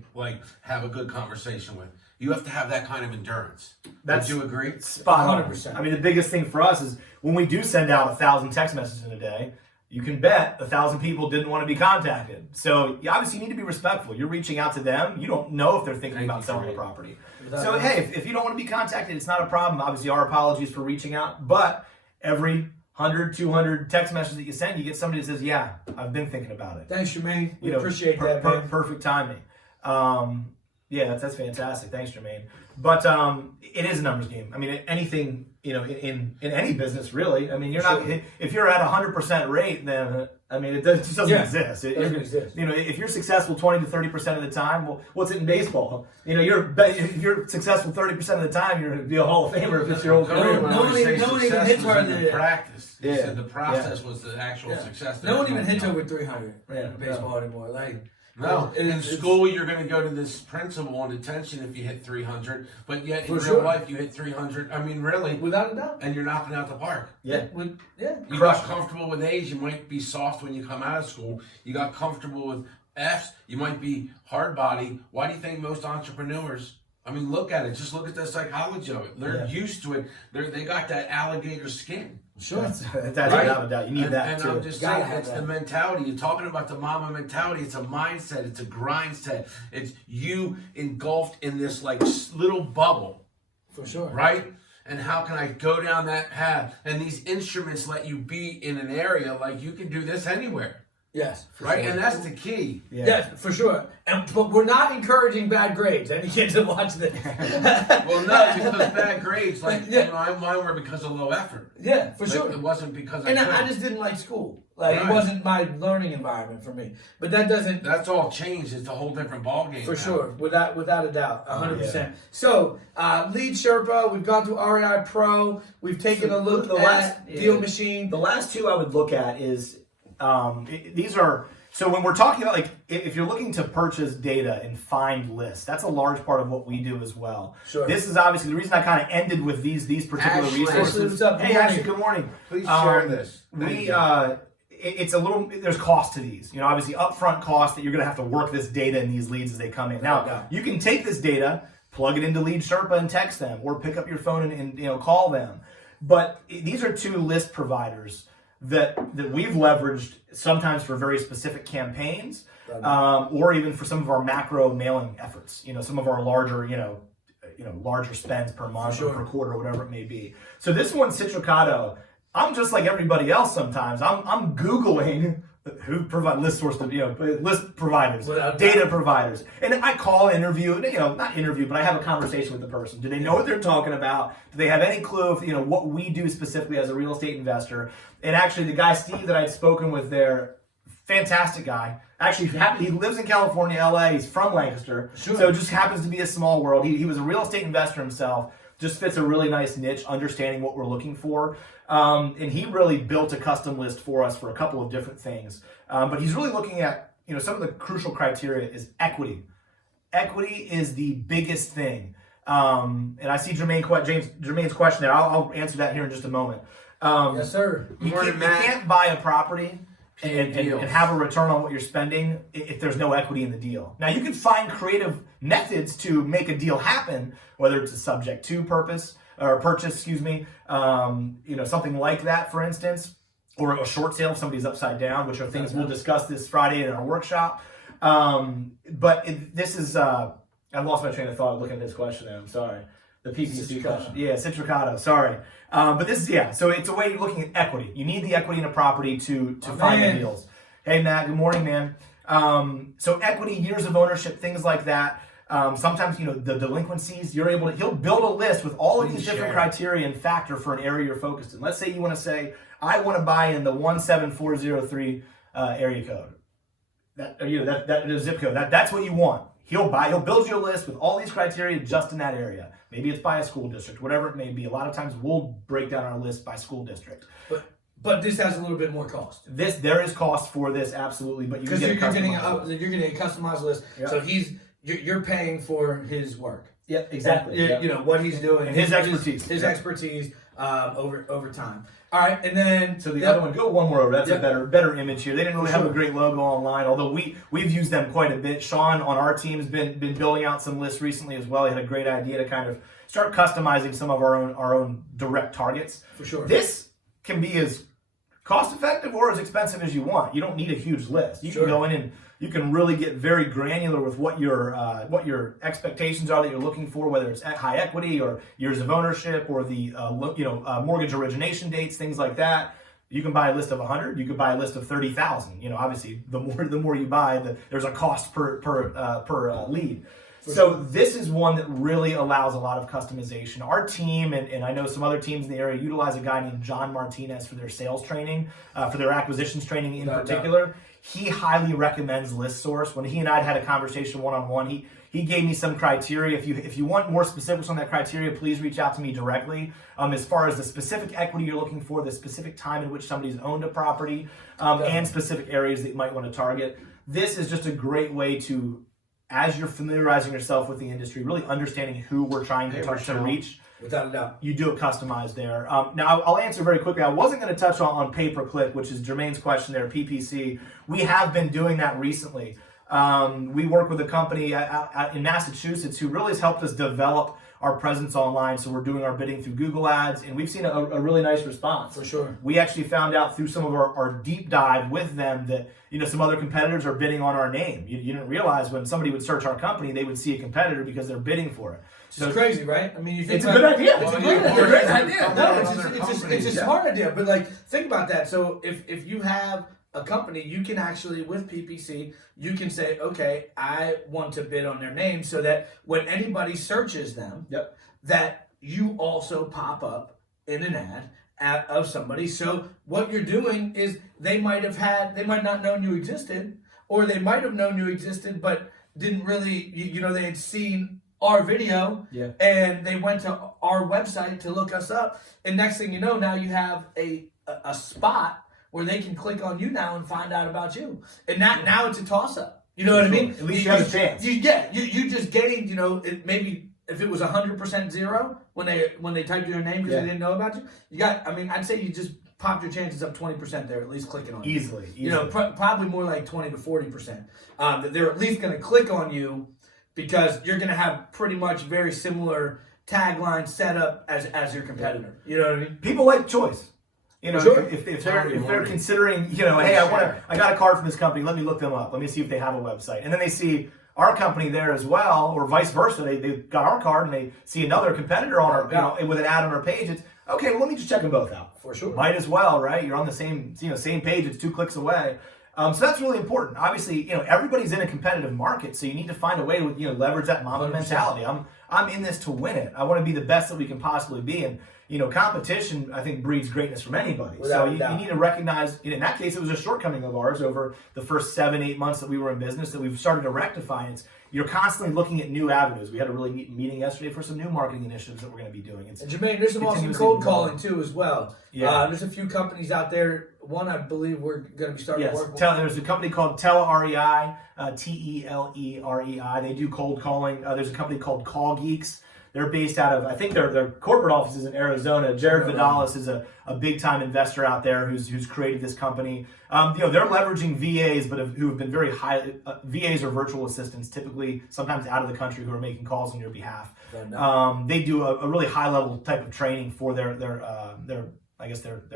have a good conversation with. You have to have that kind of endurance. Would you agree? Spot on. 100%. I mean, the biggest thing for us is when we do send out 1,000 text messages in a day, you can bet 1,000 people didn't want to be contacted. So you obviously need to be respectful. You're reaching out to them. You don't know if they're thinking about selling a property. So hey, if you don't want to be contacted, it's not a problem. Obviously, our apologies for reaching out. But every 100, 200 text messages that you send, you get somebody that says, yeah, I've been thinking about it. Thanks, Jermaine. We appreciate that, man. Perfect timing. Yeah, that's fantastic. Thanks, Jermaine. But it is a numbers game. I mean, anything, in any business, really. I mean, you're not if you're at 100% rate, then it just doesn't exist. It doesn't exist. If you're successful 20 to 30% of the time, well, what's it in baseball? If you're successful 30% of the time, you're going to be a Hall of Famer if it's your whole career. No one even hits harder than the practice. He Yeah. said the process was the actual success. No one even hits over 300 Yeah. in baseball anymore. No, in it's- school you're going to go to this principal on detention if you hit 300, but yet in For real sure. life you hit 300. I mean, really, Without a doubt. and you're knocking out the park. Yeah. You Crush got it. comfortable with A's, you might be soft when you come out of school. You got comfortable with F's, you might be hard body. Why do you think most entrepreneurs? I mean, look at it. Just look at the psychology of it. They're used to it. They got that alligator skin. Sure. That's Right? without a doubt. You need that and too. I'm just Gotta saying, have it's that. the mentality. You're talking about the mama mentality. It's a mindset. It's a grind set. It's you engulfed in this little bubble, For sure. right? And how can I go down that path? And these instruments let you be in an area you can do this anywhere. Yes, for right? sure. And that's the key. Yeah. Yes, for sure. But we're not encouraging bad grades. Any kids that watch this. Well, no, because bad grades, like Yeah. mine were because of low effort. Yeah, for Like, sure. It wasn't because I And couldn't. I just didn't like school. Like Right. it wasn't my learning environment for me. But that doesn't. That's all changed. It's a whole different ballgame. For now. sure, without a doubt, 100%. Yeah. So, Lead Sherpa, we've gone through REI Pro, we've taken a look the at last- Deal yeah. Machine. The last two I would look at is these are so when we're talking about like if you're looking to purchase data and find lists, that's a large part of what we do as well. Sure. This is obviously the reason I kind of ended with these particular Ashley. resources. Ashley, what's up? Good Hey morning. Ashley, good morning. Please share this. Thank We you. it's a little there's cost to these. You know, obviously upfront cost that you're going to have to work this data and these leads as they come in. Now, Yeah. you can take this data, plug it into Lead Sherpa and text them, or pick up your phone and call them. But these are two list providers that we've leveraged sometimes for very specific campaigns, or even for some of our macro mailing efforts. You know, some of our larger, larger spends per month Sure. or per quarter, or whatever it may be. So this one, Citricato, I'm just like everybody else. Sometimes I'm Googling who provide list providers, Without data doubt. providers, and I call, interview, not interview, but I have a conversation with the person. Do they know what they're talking about? Do they have any clue of what we do specifically as a real estate investor? And actually, the guy Steve that I'd spoken with there, fantastic guy. Actually, he lives in California, LA. He's from Lancaster, Sure. so it just happens to be a small world. He was a real estate investor himself. Just fits a really nice niche, understanding what we're looking for. And he really built a custom list for us for a couple of different things. But he's really looking at, some of the crucial criteria is equity. Equity is the biggest thing. And I see Jermaine's question there. I'll answer that here in just a moment. Yes, sir. You Morning, can't, Matt. you can't buy a property and Deals. have a return on what you're spending if there's no equity in the deal. Now, you can find creative methods to make a deal happen, whether it's a subject to purchase, something like that, for instance, or a short sale if somebody's upside down, which are things we'll discuss this Friday in our workshop. This is, I've lost my train of thought looking at this question there. I'm sorry. The PPC question. Yeah, Citricato. Sorry. But this is, so it's a way you're looking at equity. You need the equity in a property to find the deals. Hey, Matt. Good morning, man. So equity, years of ownership, things like that. Sometimes, the delinquencies, he'll build a list with all of these different criteria and factor for an area you're focused in. Let's say you want to say, I want to buy in the 17403 area code. That zip code. That's what you want. He'll build you a list with all these criteria just in that area. Maybe it's by a school district, whatever it may be. A lot of times we'll break down our list by school district. But this has a little bit more cost. There is cost for this, absolutely, but you can Because get you're getting a customized list. Yeah. So you're paying for his work. Yeah, exactly. And, what he's doing. And his expertise. His Yeah. expertise over time. All right, and then So the other one, go one more over. That's Yep. a better image here. They didn't really have a Sure. great logo online, although we've used them quite a bit. Sean on our team has been building out some lists recently as well. He had a great idea to kind of start customizing some of our own direct targets. For sure. This can be as cost effective or as expensive as you want. You don't need a huge list. You Sure. can go in and you can really get very granular with what your expectations are that you're looking for, whether it's high equity or years of ownership or the mortgage origination dates, things like that. You can buy a list of 100. You could buy a list of 30,000. Obviously, the more you buy, there's a cost per lead. So this is one that really allows a lot of customization. Our team, and I know some other teams in the area, utilize a guy named John Martinez for their sales training, for their acquisitions training in particular. He highly recommends ListSource. When he and I had a conversation one-on-one, he gave me some criteria. If you want more specifics on that criteria, please reach out to me directly. As far as the specific equity you're looking for, the specific time in which somebody's owned a property, and specific areas that you might want to target. This is just a great way to, as you're familiarizing yourself with the industry, really understanding who we're trying to reach. Without a doubt. You do it customized there. Now, I'll answer very quickly. I wasn't going to touch on pay-per-click, which is Jermaine's question there, PPC. We have been doing that recently. We work with a company in Massachusetts who really has helped us develop our presence online. So we're doing our bidding through Google Ads, and we've seen a really nice response. For sure. We actually found out through some of our deep dive with them that some other competitors are bidding on our name. You didn't realize when somebody would search our company, they would see a competitor because they're bidding for it. It's crazy, right? I mean, you think It's a good idea. It's a Well, great yeah, idea. or No, other it's a companies, smart idea. But think about that. So if you have a company, you can actually, with PPC, you can say, okay, I want to bid on their name so that when anybody searches them, that you also pop up in an ad of somebody. So what you're doing is they might not known you existed, or they might have known you existed, but didn't really, they had seen our video and they went to our website to look us up. And next thing you know, now you have a spot where they can click on you now and find out about you. And now it's a toss up. You know what I mean? At least you have a chance. You just gained, maybe if it was 100% zero when they typed your name because they didn't know about you, I'd say you just popped your chances up 20% there, at least clicking on you. Easily. Probably more like 20 to 40%. That they're at least going to click on you because you're going to have pretty much very similar tagline setup as your competitor. You know what I mean? People like choice. Sure. If they're considering, hey, I got a card from this company. Let me look them up. Let me see if they have a website. And then they see our company there as well, or vice versa. They got our card and they see another competitor on our, with an ad on our page. It's okay. Well, let me just check them both out. For sure. Might as well, right? You're on the same page. It's 2 clicks away. So that's really important. Obviously, everybody's in a competitive market, so you need to find a way to leverage that Mamba 100%. Mentality. I'm in this to win it. I want to be the best that we can possibly be, and competition, I think, breeds greatness from anybody. So you need to recognize. In that case, it was a shortcoming of ours over the first 7-8 months that we were in business that we've started to rectify. And you're constantly looking at new avenues. We had a really neat meeting yesterday for some new marketing initiatives that we're going to be doing. And Jermaine, there's some awesome cold calling too as well. Yeah. There's a few companies out there. One, I believe we're going to be starting to work with. There's a company called TeleREI, TELEREI. They do cold calling. There's a company called Call Geeks. They're based out of, I think their corporate office is in Arizona. Jared Vidalis is a big time investor out there who's created this company. They're leveraging VAs, but who have been very high. VAs are virtual assistants, typically sometimes out of the country, who are making calls on your behalf. They do a really high level type of training for their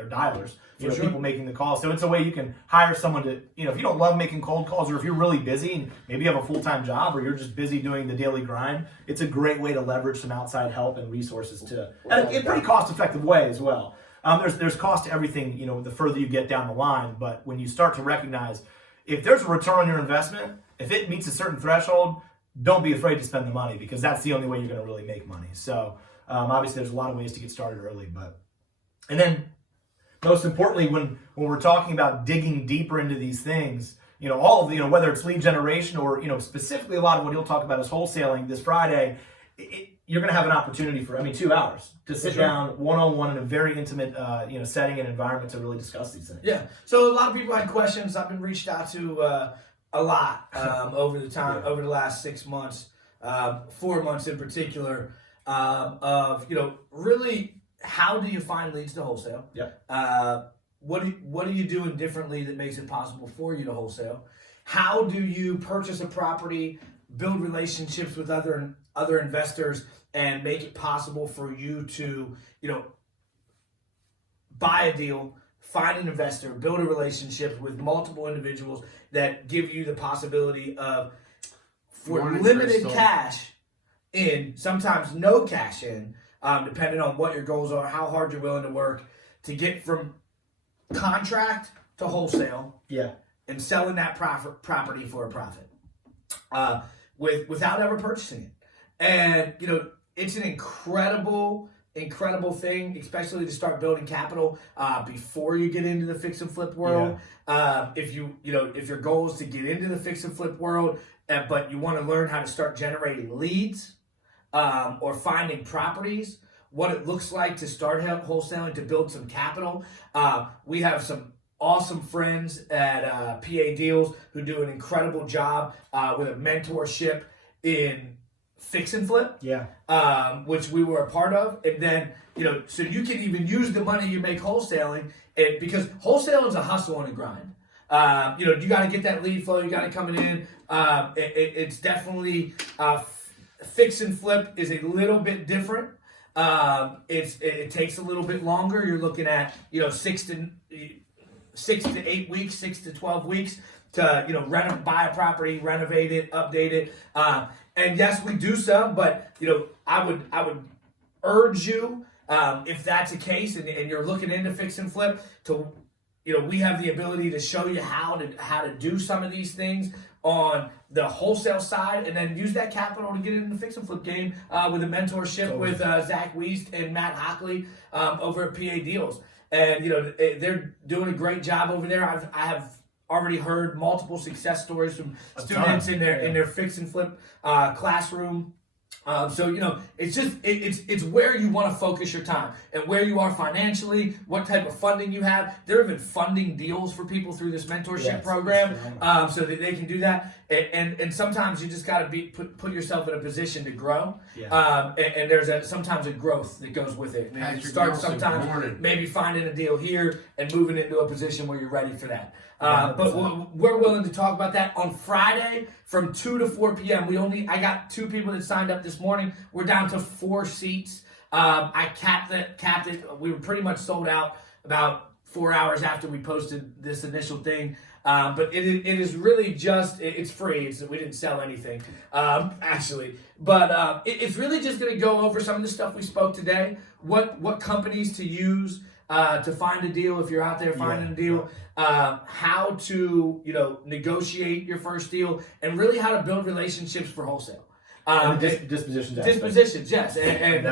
dialers, people making the calls. So it's a way you can hire someone to, if you don't love making cold calls, or if you're really busy and maybe you have a full-time job, or you're just busy doing the daily grind, it's a great way to leverage some outside help and resources in a pretty cost-effective way as well. There's cost to everything, the further you get down the line, but when you start to recognize if there's a return on your investment, if it meets a certain threshold, don't be afraid to spend the money, because that's the only way you're going to really make money. So obviously there's a lot of ways to get started early, and then, most importantly, when we're talking about digging deeper into these things, all of whether it's lead generation or specifically a lot of what he'll talk about is wholesaling this Friday, you're going to have an opportunity for 2 hours to sit down one-on-one in a very intimate setting and environment to really discuss these things. Yeah. So a lot of people had questions. I've been reached out to a lot over the last 6 months, 4 months in particular, of really. How do you find leads to wholesale? What are you doing differently that makes it possible for you to wholesale? How do you purchase a property, build relationships with other investors, and make it possible for you to, buy a deal, find an investor, build a relationship with multiple individuals that give you the possibility of, for limited cash in, sometimes no cash in, depending on what your goals are, how hard you're willing to work, to get from contract to wholesale, and selling that property for a profit, without ever purchasing it. And it's an incredible thing, especially to start building capital before you get into the fix and flip world. If your goal is to get into the fix and flip world, but you want to learn how to start generating leads. Or finding properties, what it looks like to start wholesaling, to build some capital. We have some awesome friends at PA Deals who do an incredible job with a mentorship in fix and flip, which we were a part of. And then, so you can even use the money you make wholesaling, because wholesaling is a hustle and a grind. You got to get that lead flow, you got it coming in. It's definitely... fix and flip is a little bit different. It takes a little bit longer. You're looking at 6 to 8 weeks, 6 to 12 weeks to buy a property, renovate it, update it. And yes, we do some, but I would urge you, if that's the case and you're looking into fix and flip, to we have the ability to show you how to do some of these things on the wholesale side, and then use that capital to get it in the fix and flip game with a mentorship with Zach Wiest and Matt Hockley over at PA Deals. And they're doing a great job over there. I have already heard multiple success stories from students in their fix and flip classroom. So it's just it's where you want to focus your time and where you are financially, what type of funding you have. They're even funding deals for people through this mentorship program, so that they can do that. And sometimes you just got to put yourself in a position to grow. And there's sometimes a growth that goes with it. And it starts sometimes maybe finding a deal here and moving into a position where you're ready for that. But we're willing to talk about that on Friday from 2 to 4 p.m. I got 2 people that signed up this morning. We're down to 4 seats. I capped it. We were pretty much sold out about 4 hours after we posted this initial thing. But it is really just, it's free. We didn't sell anything, actually. But it's really just going to go over some of the stuff we spoke today, what companies to use to find a deal if you're out there finding a deal, how to negotiate your first deal, and really how to build relationships for wholesale. Dispositions, yes, and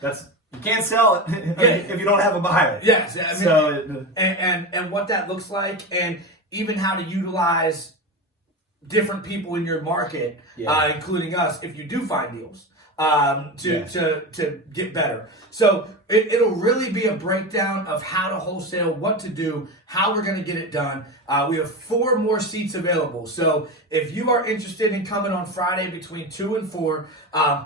that's you can't sell it if you don't have a buyer. Yes, and what that looks like, and even how to utilize different people in your market, including us, if you do find deals. To get better. So it'll really be a breakdown of how to wholesale, what to do, how we're going to get it done. We have 4 more seats available. So if you are interested in coming on Friday between 2 and 4,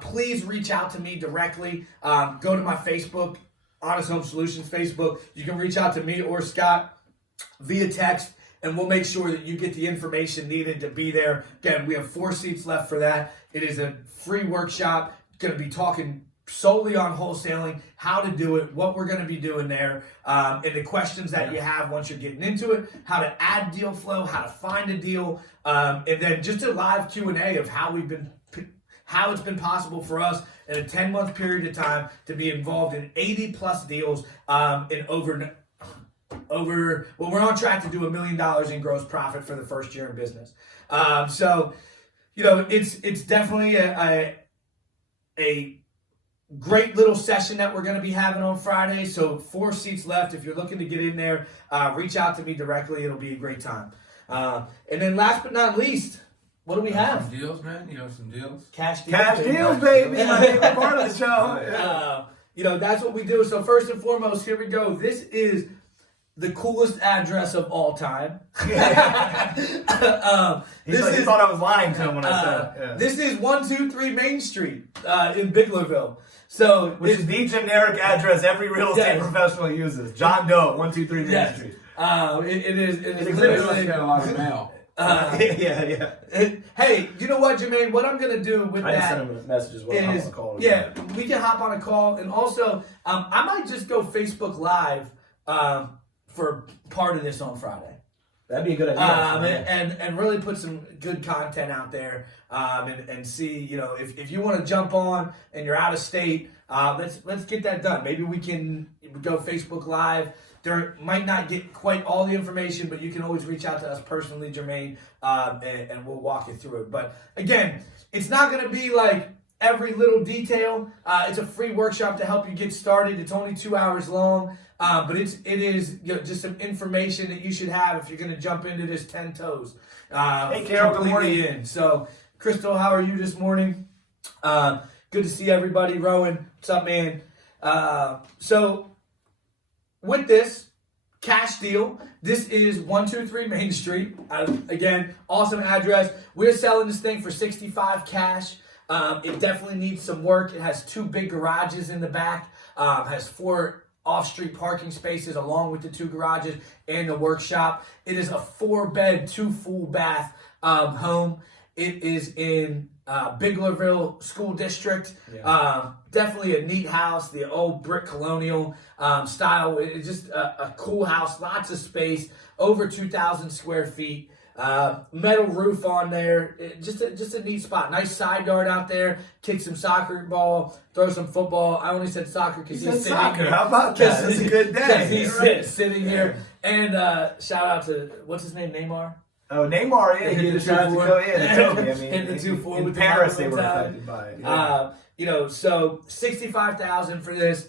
please reach out to me directly. Go to my Facebook, Honest Home Solutions Facebook. You can reach out to me or Scott via text, and we'll make sure that you get the information needed to be there. Again, we have 4 seats left for that. It is a free workshop. Going to be talking solely on wholesaling, how to do it, what we're going to be doing there, and the questions that you have once you're getting into it, how to add deal flow, how to find a deal, and then just a live Q&A of how it's been possible for us in a 10-month period of time to be involved in 80 plus deals in over we're on track to do $1 million in gross profit for the first year in business. So it's definitely a great little session that we're going to be having on Friday. So 4 seats left. If you're looking to get in there, reach out to me directly. It'll be a great time. And then last but not least, what do we have? Some deals, man. Some deals. Cash deals, baby. My favorite part of the show. That's what we do. So first and foremost, here we go. This is the coolest address of all time. He thought I was lying to him when I said This is 123 Main Street in Biglerville. So which is the generic address every real estate professional uses. John Doe, 123 Main Street. It is literally got a lot of mail. Hey, you know what, Jermaine? What I'm going to do with I that just sent him a message as well. is, we can hop on a call. And also, I might just go Facebook Live for part of this on Friday. That'd be a good idea. And really put some good content out there, and see, if you want to jump on and you're out of state, let's get that done. Maybe we can go Facebook Live. There might not get quite all the information, but you can always reach out to us personally, Jermaine, and we'll walk you through it. But again, it's not going to be like every little detail. It's a free workshop to help you get started. It's only 2 hours long. But it is just some information that you should have if you're going to jump into this 10 toes. Hey, Carol, good morning. So, Crystal, how are you this morning? Good to see everybody. Rowan, what's up, man? So, with this cash deal, this is 123 Main Street. Again, awesome address. We're selling this thing for $65 cash. It definitely needs some work. It has 2 big garages in the back. Has 4 off-street parking spaces along with the 2 garages and the workshop. It is a 4-bed, 2 full bath home. It is in Biglerville School District. Definitely a neat house, the old brick colonial style. It's just a cool house, lots of space, over 2,000 square feet. Metal roof on there. Just a neat spot. Nice side yard out there. Kick some soccer ball. Throw some football. I only said soccer because he's sitting soccer. here. How about that? That's a good day. He's sitting here. And shout out to, what's his name, Neymar? Oh, Neymar, yeah, he hit did the to 2-4. go in. Totally. I mean, Hit the 2-4 in with the Paris, they were microphones affected by it. So $65,000 for this.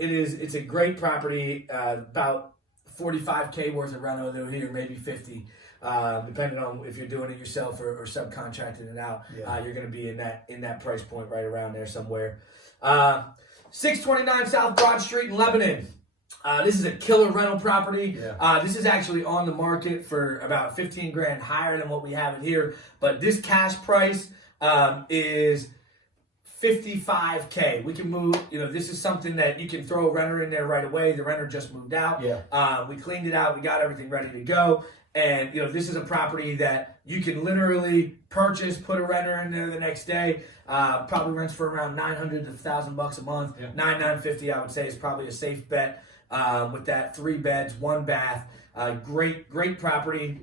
It's a great property. About $45K worth of rent over here, maybe 50, depending on if you're doing it yourself or subcontracting it out. Yeah. You're going to be in that price point right around there somewhere. 629 South Broad Street in Lebanon. This is a killer rental property. Yeah. This is actually on the market for about 15 grand higher than what we have it here. But this cash price is $55K. We can move, this is something that you can throw a renter in there right away. The renter just moved out. Yeah. We cleaned it out. We got everything ready to go. And, this is a property that you can literally purchase, put a renter in there the next day. Probably rents for around $900 to $1,000 a month. Yeah. $950, I would say, is probably a safe bet. With that 3 beds, 1 bath, great property.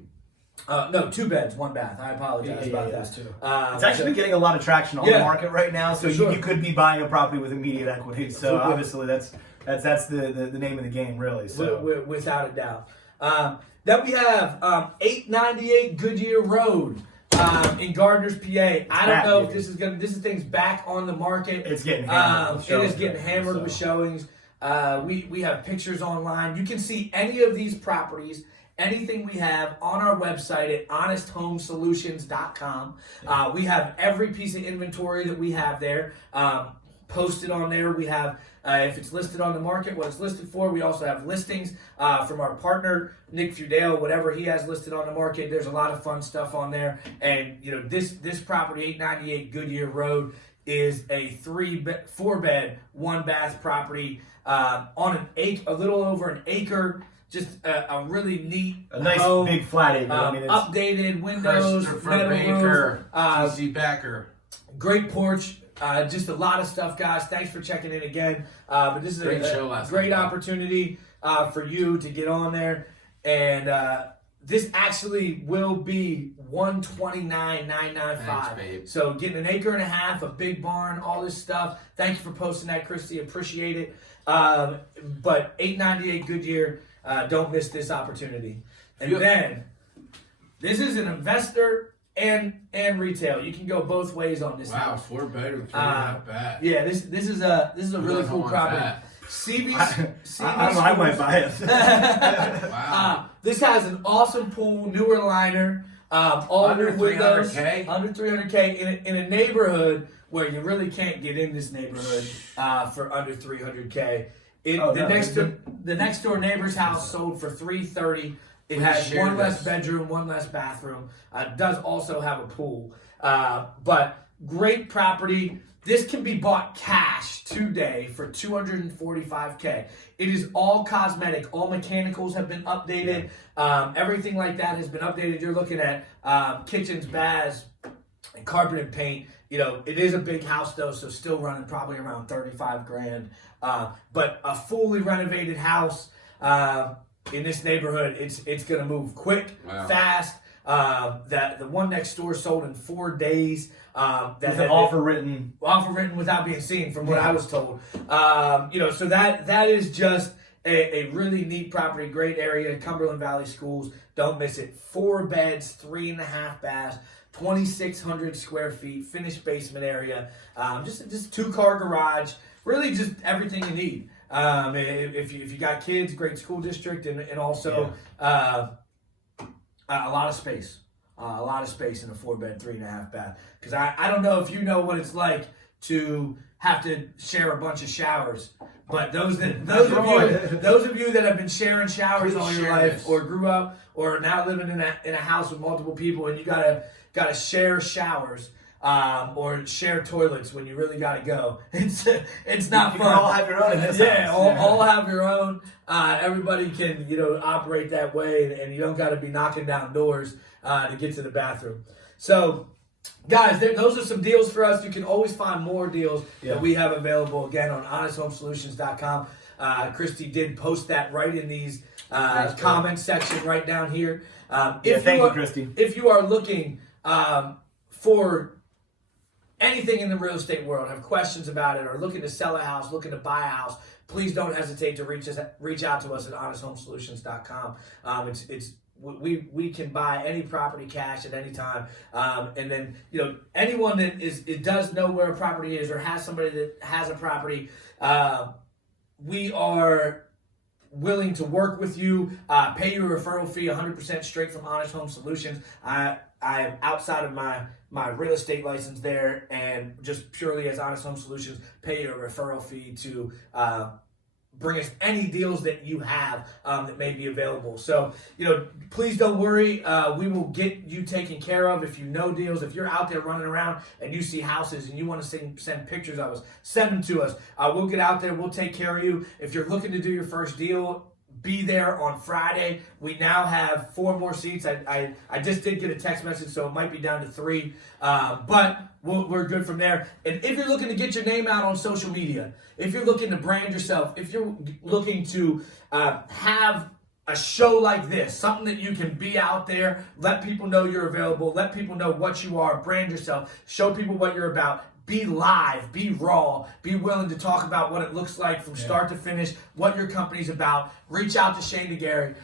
No, 2 beds, 1 bath. I apologize about that. It's actually been getting a lot of traction on the market right now, so Sure. you could be buying a property with immediate equity. So obviously that's the name of the game, really. So Without a doubt. Then we have 898 Goodyear Road in Gardner's, PA. I don't know if this is things back on the market. It's getting hammered. It is getting hammered with showings. We have pictures online. You can see any of these properties, anything we have on our website at honesthomesolutions.com. We have every piece of inventory that we have there posted on there. We have, if it's listed on the market, what it's listed for. We also have listings from our partner, Nick Fudale, whatever he has listed on the market. There's a lot of fun stuff on there. And, this property, 898 Goodyear Road, is a 4-bed, 1-bath property on an acre, a little over an acre. Just a really neat, a nice home, big flat acre. updated windows, Christopher metal Baker, roof, TC Becker. great porch. Just a lot of stuff, guys. Thanks for checking in again. But this is a great opportunity for you to get on there, and this actually will be $129,995. So getting an acre and a half, a big barn, all this stuff. Thank you for posting that, Christy. Appreciate it. But 898 Goodyear, don't miss this opportunity. And then this is an investor and retail. You can go both ways on this. Wow, 4 bedroom, 3.5 bath. Yeah, this is a really cool property. CB's I might buy it. Wow. This has an awesome pool, newer liner, all Under new windows, 300K? under 300K in a neighborhood where you really can't get in this neighborhood for under 300K. The next door neighbor's house sold for $330. It has 1 less bedroom, 1 less bathroom. Does also have a pool, but great property. This can be bought cash today for $245K. It is all cosmetic. All mechanicals have been updated. Everything like that has been updated. You're looking at kitchens, baths, and carpet and paint. It is a big house though, so still running probably around 35 grand. But a fully renovated house in this neighborhood, it's going to move quick, fast. That the one next door sold in 4 days. With an offer written without being seen, from what I was told. So that is just a really neat property, great area, Cumberland Valley Schools. Don't miss it. 4 beds, 3.5 baths, 2,600 square feet, finished basement area, just 2-car garage. Really, just everything you need. If you got kids, great school district, and also a lot of space. A lot of space in a 4-bed, 3.5 bath. Because I don't know if you know what it's like to have to share a bunch of showers. But those of you that have been sharing showers all your life, or grew up, or now living in a house with multiple people, and you gotta share showers. Or share toilets when you really gotta go. It's not fun. You all have your own in this house. All have your own. Everybody can operate that way, and you don't got to be knocking down doors to get to the bathroom. So, guys, those are some deals for us. You can always find more deals that we have available again on honesthomesolutions.com. Christy did post that right in these comment section right down here. Thank you, Christy. If you are looking for anything in the real estate world, have questions about it, or looking to sell a house, looking to buy a house, please don't hesitate to reach out to us at honesthomesolutions.com. We can buy any property cash at any time, and then anyone that does know where a property is or has somebody that has a property, we are willing to work with you, pay you a referral fee 100% straight from Honest Home Solutions. I am outside of my real estate license there, and just purely as Honest Home Solutions, pay you a referral fee to bring us any deals that you have that may be available. So, please don't worry. We will get you taken care of. If you know deals, if you're out there running around and you see houses and you want to send pictures of us, send them to us. We'll get out there. We'll take care of you. If you're looking to do your first deal, be there on Friday. We now have 4 more seats. I just did get a text message, so it might be down to 3. But we're good from there. And if you're looking to get your name out on social media, if you're looking to brand yourself, if you're looking to have a show like this, something that you can be out there, let people know you're available, let people know what you are, brand yourself, show people what you're about. Be live, be raw, be willing to talk about what it looks like from start to finish, what your company's about. Reach out to Shane DeGarry,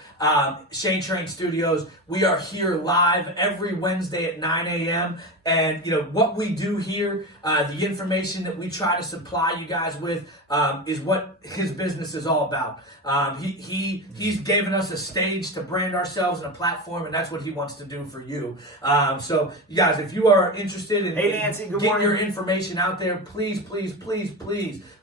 Shane Train Studios. We are here live every Wednesday at 9 a.m. And what we do here, the information that we try to supply you guys with is what his business is all about. He's given us a stage to brand ourselves and a platform, and that's what he wants to do for you. So you guys, if you are interested in Nancy, good getting morning. your information out there, please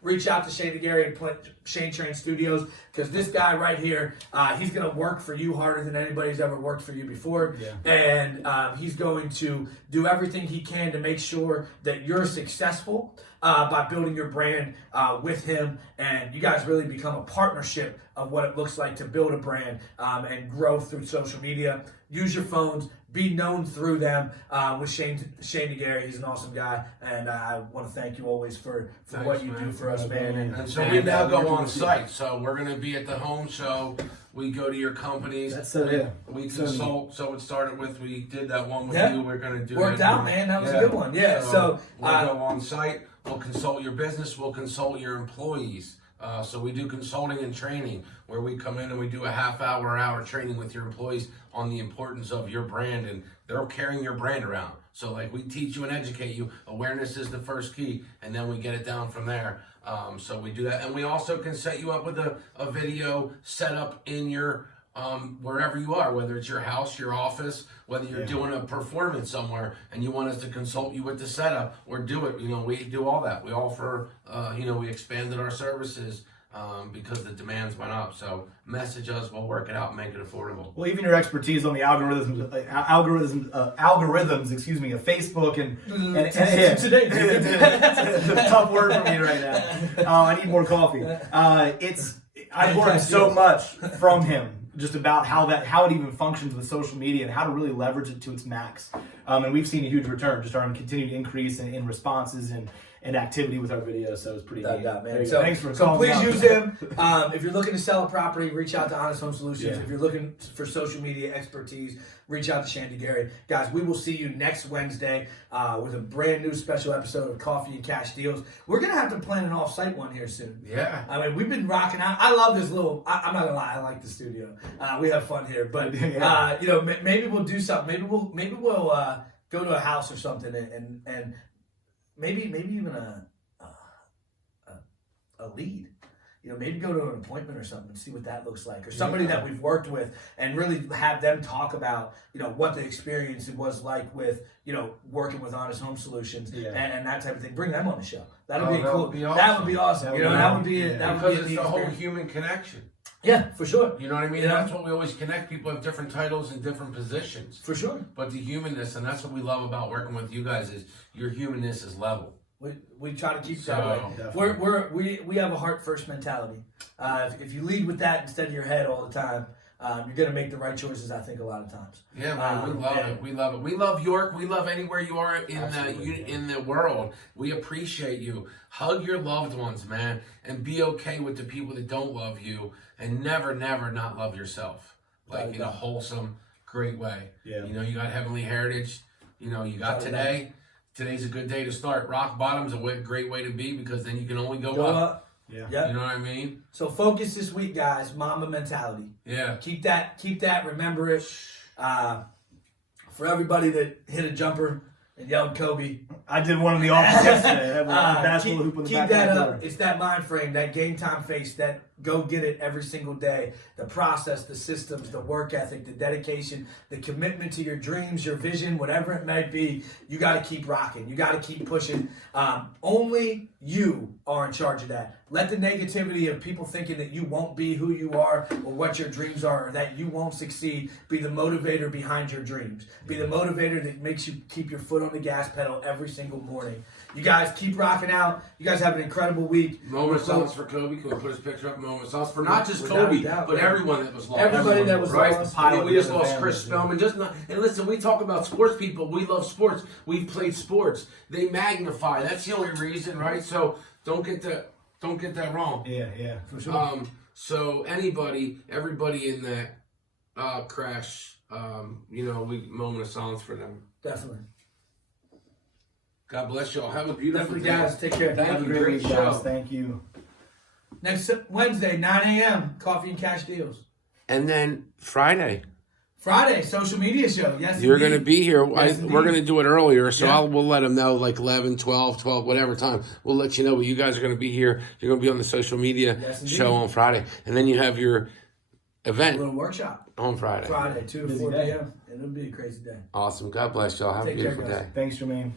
reach out to Shane DeGarry and Shane Train Studios, because this guy right here, he's going to work for you harder than anybody's ever worked for you before. Yeah. And he's going to do everything he can to make sure that you're successful by building your brand with him. And you guys really become a partnership of what it looks like to build a brand and grow through social media. Use your phones. Be known through them with Shane DeGarry. He's an awesome guy, and I want to thank you always for what you do for us, man. And so we now go on site. So we're going to be at the home show. We go to your companies. We consult. So it started with, we did that one with you. We're going to do Worked out, man. That was a good one. Yeah. So we'll go on site. We'll consult your business. We'll consult your employees. So we do consulting and training, where we come in and we do a hour training with your employees on the importance of your brand, and they're carrying your brand around. So we teach you and educate you. Awareness is the first key, and then we get it down from there. So we do that, and we also can set you up with a video set up in your wherever you are, whether it's your house, your office, whether you're doing a performance somewhere and you want us to consult you with the setup or do it. We do all that. We offer, we expanded our services because the demands went up. So message us, we'll work it out and make it affordable. Well, even your expertise on the algorithms, of Facebook and today, it's a tough word for me right now. I need more coffee. I've learned so much from him, just about how it even functions with social media and how to really leverage it to its max. And we've seen a huge return, just our continued increase in responses and activity with our videos. So it's pretty neat. Man. Thanks for calling. Please out. use him. If you're looking to sell a property, reach out to Honest Home Solutions. Yeah. If you're looking for social media expertise, reach out to Shane DeGarry. Guys, we will see you next Wednesday with a brand new special episode of Coffee and Cash Deals. We're going to have to plan an off-site one here soon. Yeah. I mean, we've been rocking out. I love this little, I'm not going to lie, I like the studio. We have fun here. But, maybe we'll do something. Maybe we'll go to a house or something and maybe even a lead. Maybe go to an appointment or something and see what that looks like. Or somebody that we've worked with and really have them talk about, what the experience was like with, working with Honest Home Solutions and that type of thing. Bring them on the show. That'll be cool. That would be awesome. That would be Because a it's neat the whole experience. human connection. Yeah, for sure. You know what I mean? That's what we always connect. People have different titles and different positions. For sure. But the humanness, and that's what we love about working with you guys, is your humanness is level. We try to keep that way. We have a heart first mentality. If you lead with that instead of your head all the time, you're going to make the right choices, I think, a lot of times. Yeah, man, we love it. We love it. We love York. We love anywhere you are in the world. We appreciate you. Hug your loved ones, man, and be okay with the people that don't love you, and never, never not love yourself, like in a wholesome, great way. Yeah. You know, you got Heavenly Heritage. You know, you got today. Today's a good day to start. Rock bottom's a great way to be because then you can only go up. Yeah. Yep. You know what I mean? So focus this week, guys. Mamba mentality. Yeah. Keep that. Remember it. For everybody that hit a jumper and yelled Kobe, I did one in the office yesterday. That was a basketball hoop on the keep back that of my up. door. It's that mind frame, that game time face, that go get it every single day. The process, the systems, the work ethic, the dedication, the commitment to your dreams, your vision, whatever it might be. You got to keep rocking. You got to keep pushing. Only you are in charge of that. Let the negativity of people thinking that you won't be who you are or what your dreams are or that you won't succeed be the motivator behind your dreams. Be the motivator that makes you keep your foot on the gas pedal every single morning. You guys keep rocking out. You guys have an incredible week. Moment of silence for Kobe. Can we put his picture up? Moment of silence for not just Without Kobe, a doubt, but man. everyone that was lost. Everybody that was right? lost. I mean, we just Pilot lost and Chris families, Spellman. Just not, and listen, we talk about sports people. We love sports. We've played sports. They magnify. That's the only reason, right? So don't get that wrong. Yeah, for sure. So everybody in that crash, moment of silence for them. Definitely. God bless y'all. Have a beautiful Definitely, day. guys. Take care. Thank Have a you. great Great week, show. guys. Thank you. Next Wednesday, 9 a.m., Coffee and Cash Deals. And then Friday. Friday, social media show. Yes, You're indeed. going to be here. Yes, We're going indeed. to do it earlier, so Yeah. we'll let them know like 11, 12, whatever time. We'll let you know, but you guys are going to be here. You're going to be on the social media Yes, indeed. show on Friday. And then you have your A event little workshop. on Friday. Friday, 2 to Busy 4 day. p.m. It'll be a crazy day. Awesome. God bless y'all. Have Take a care, beautiful guys. day. Thanks, Jermaine.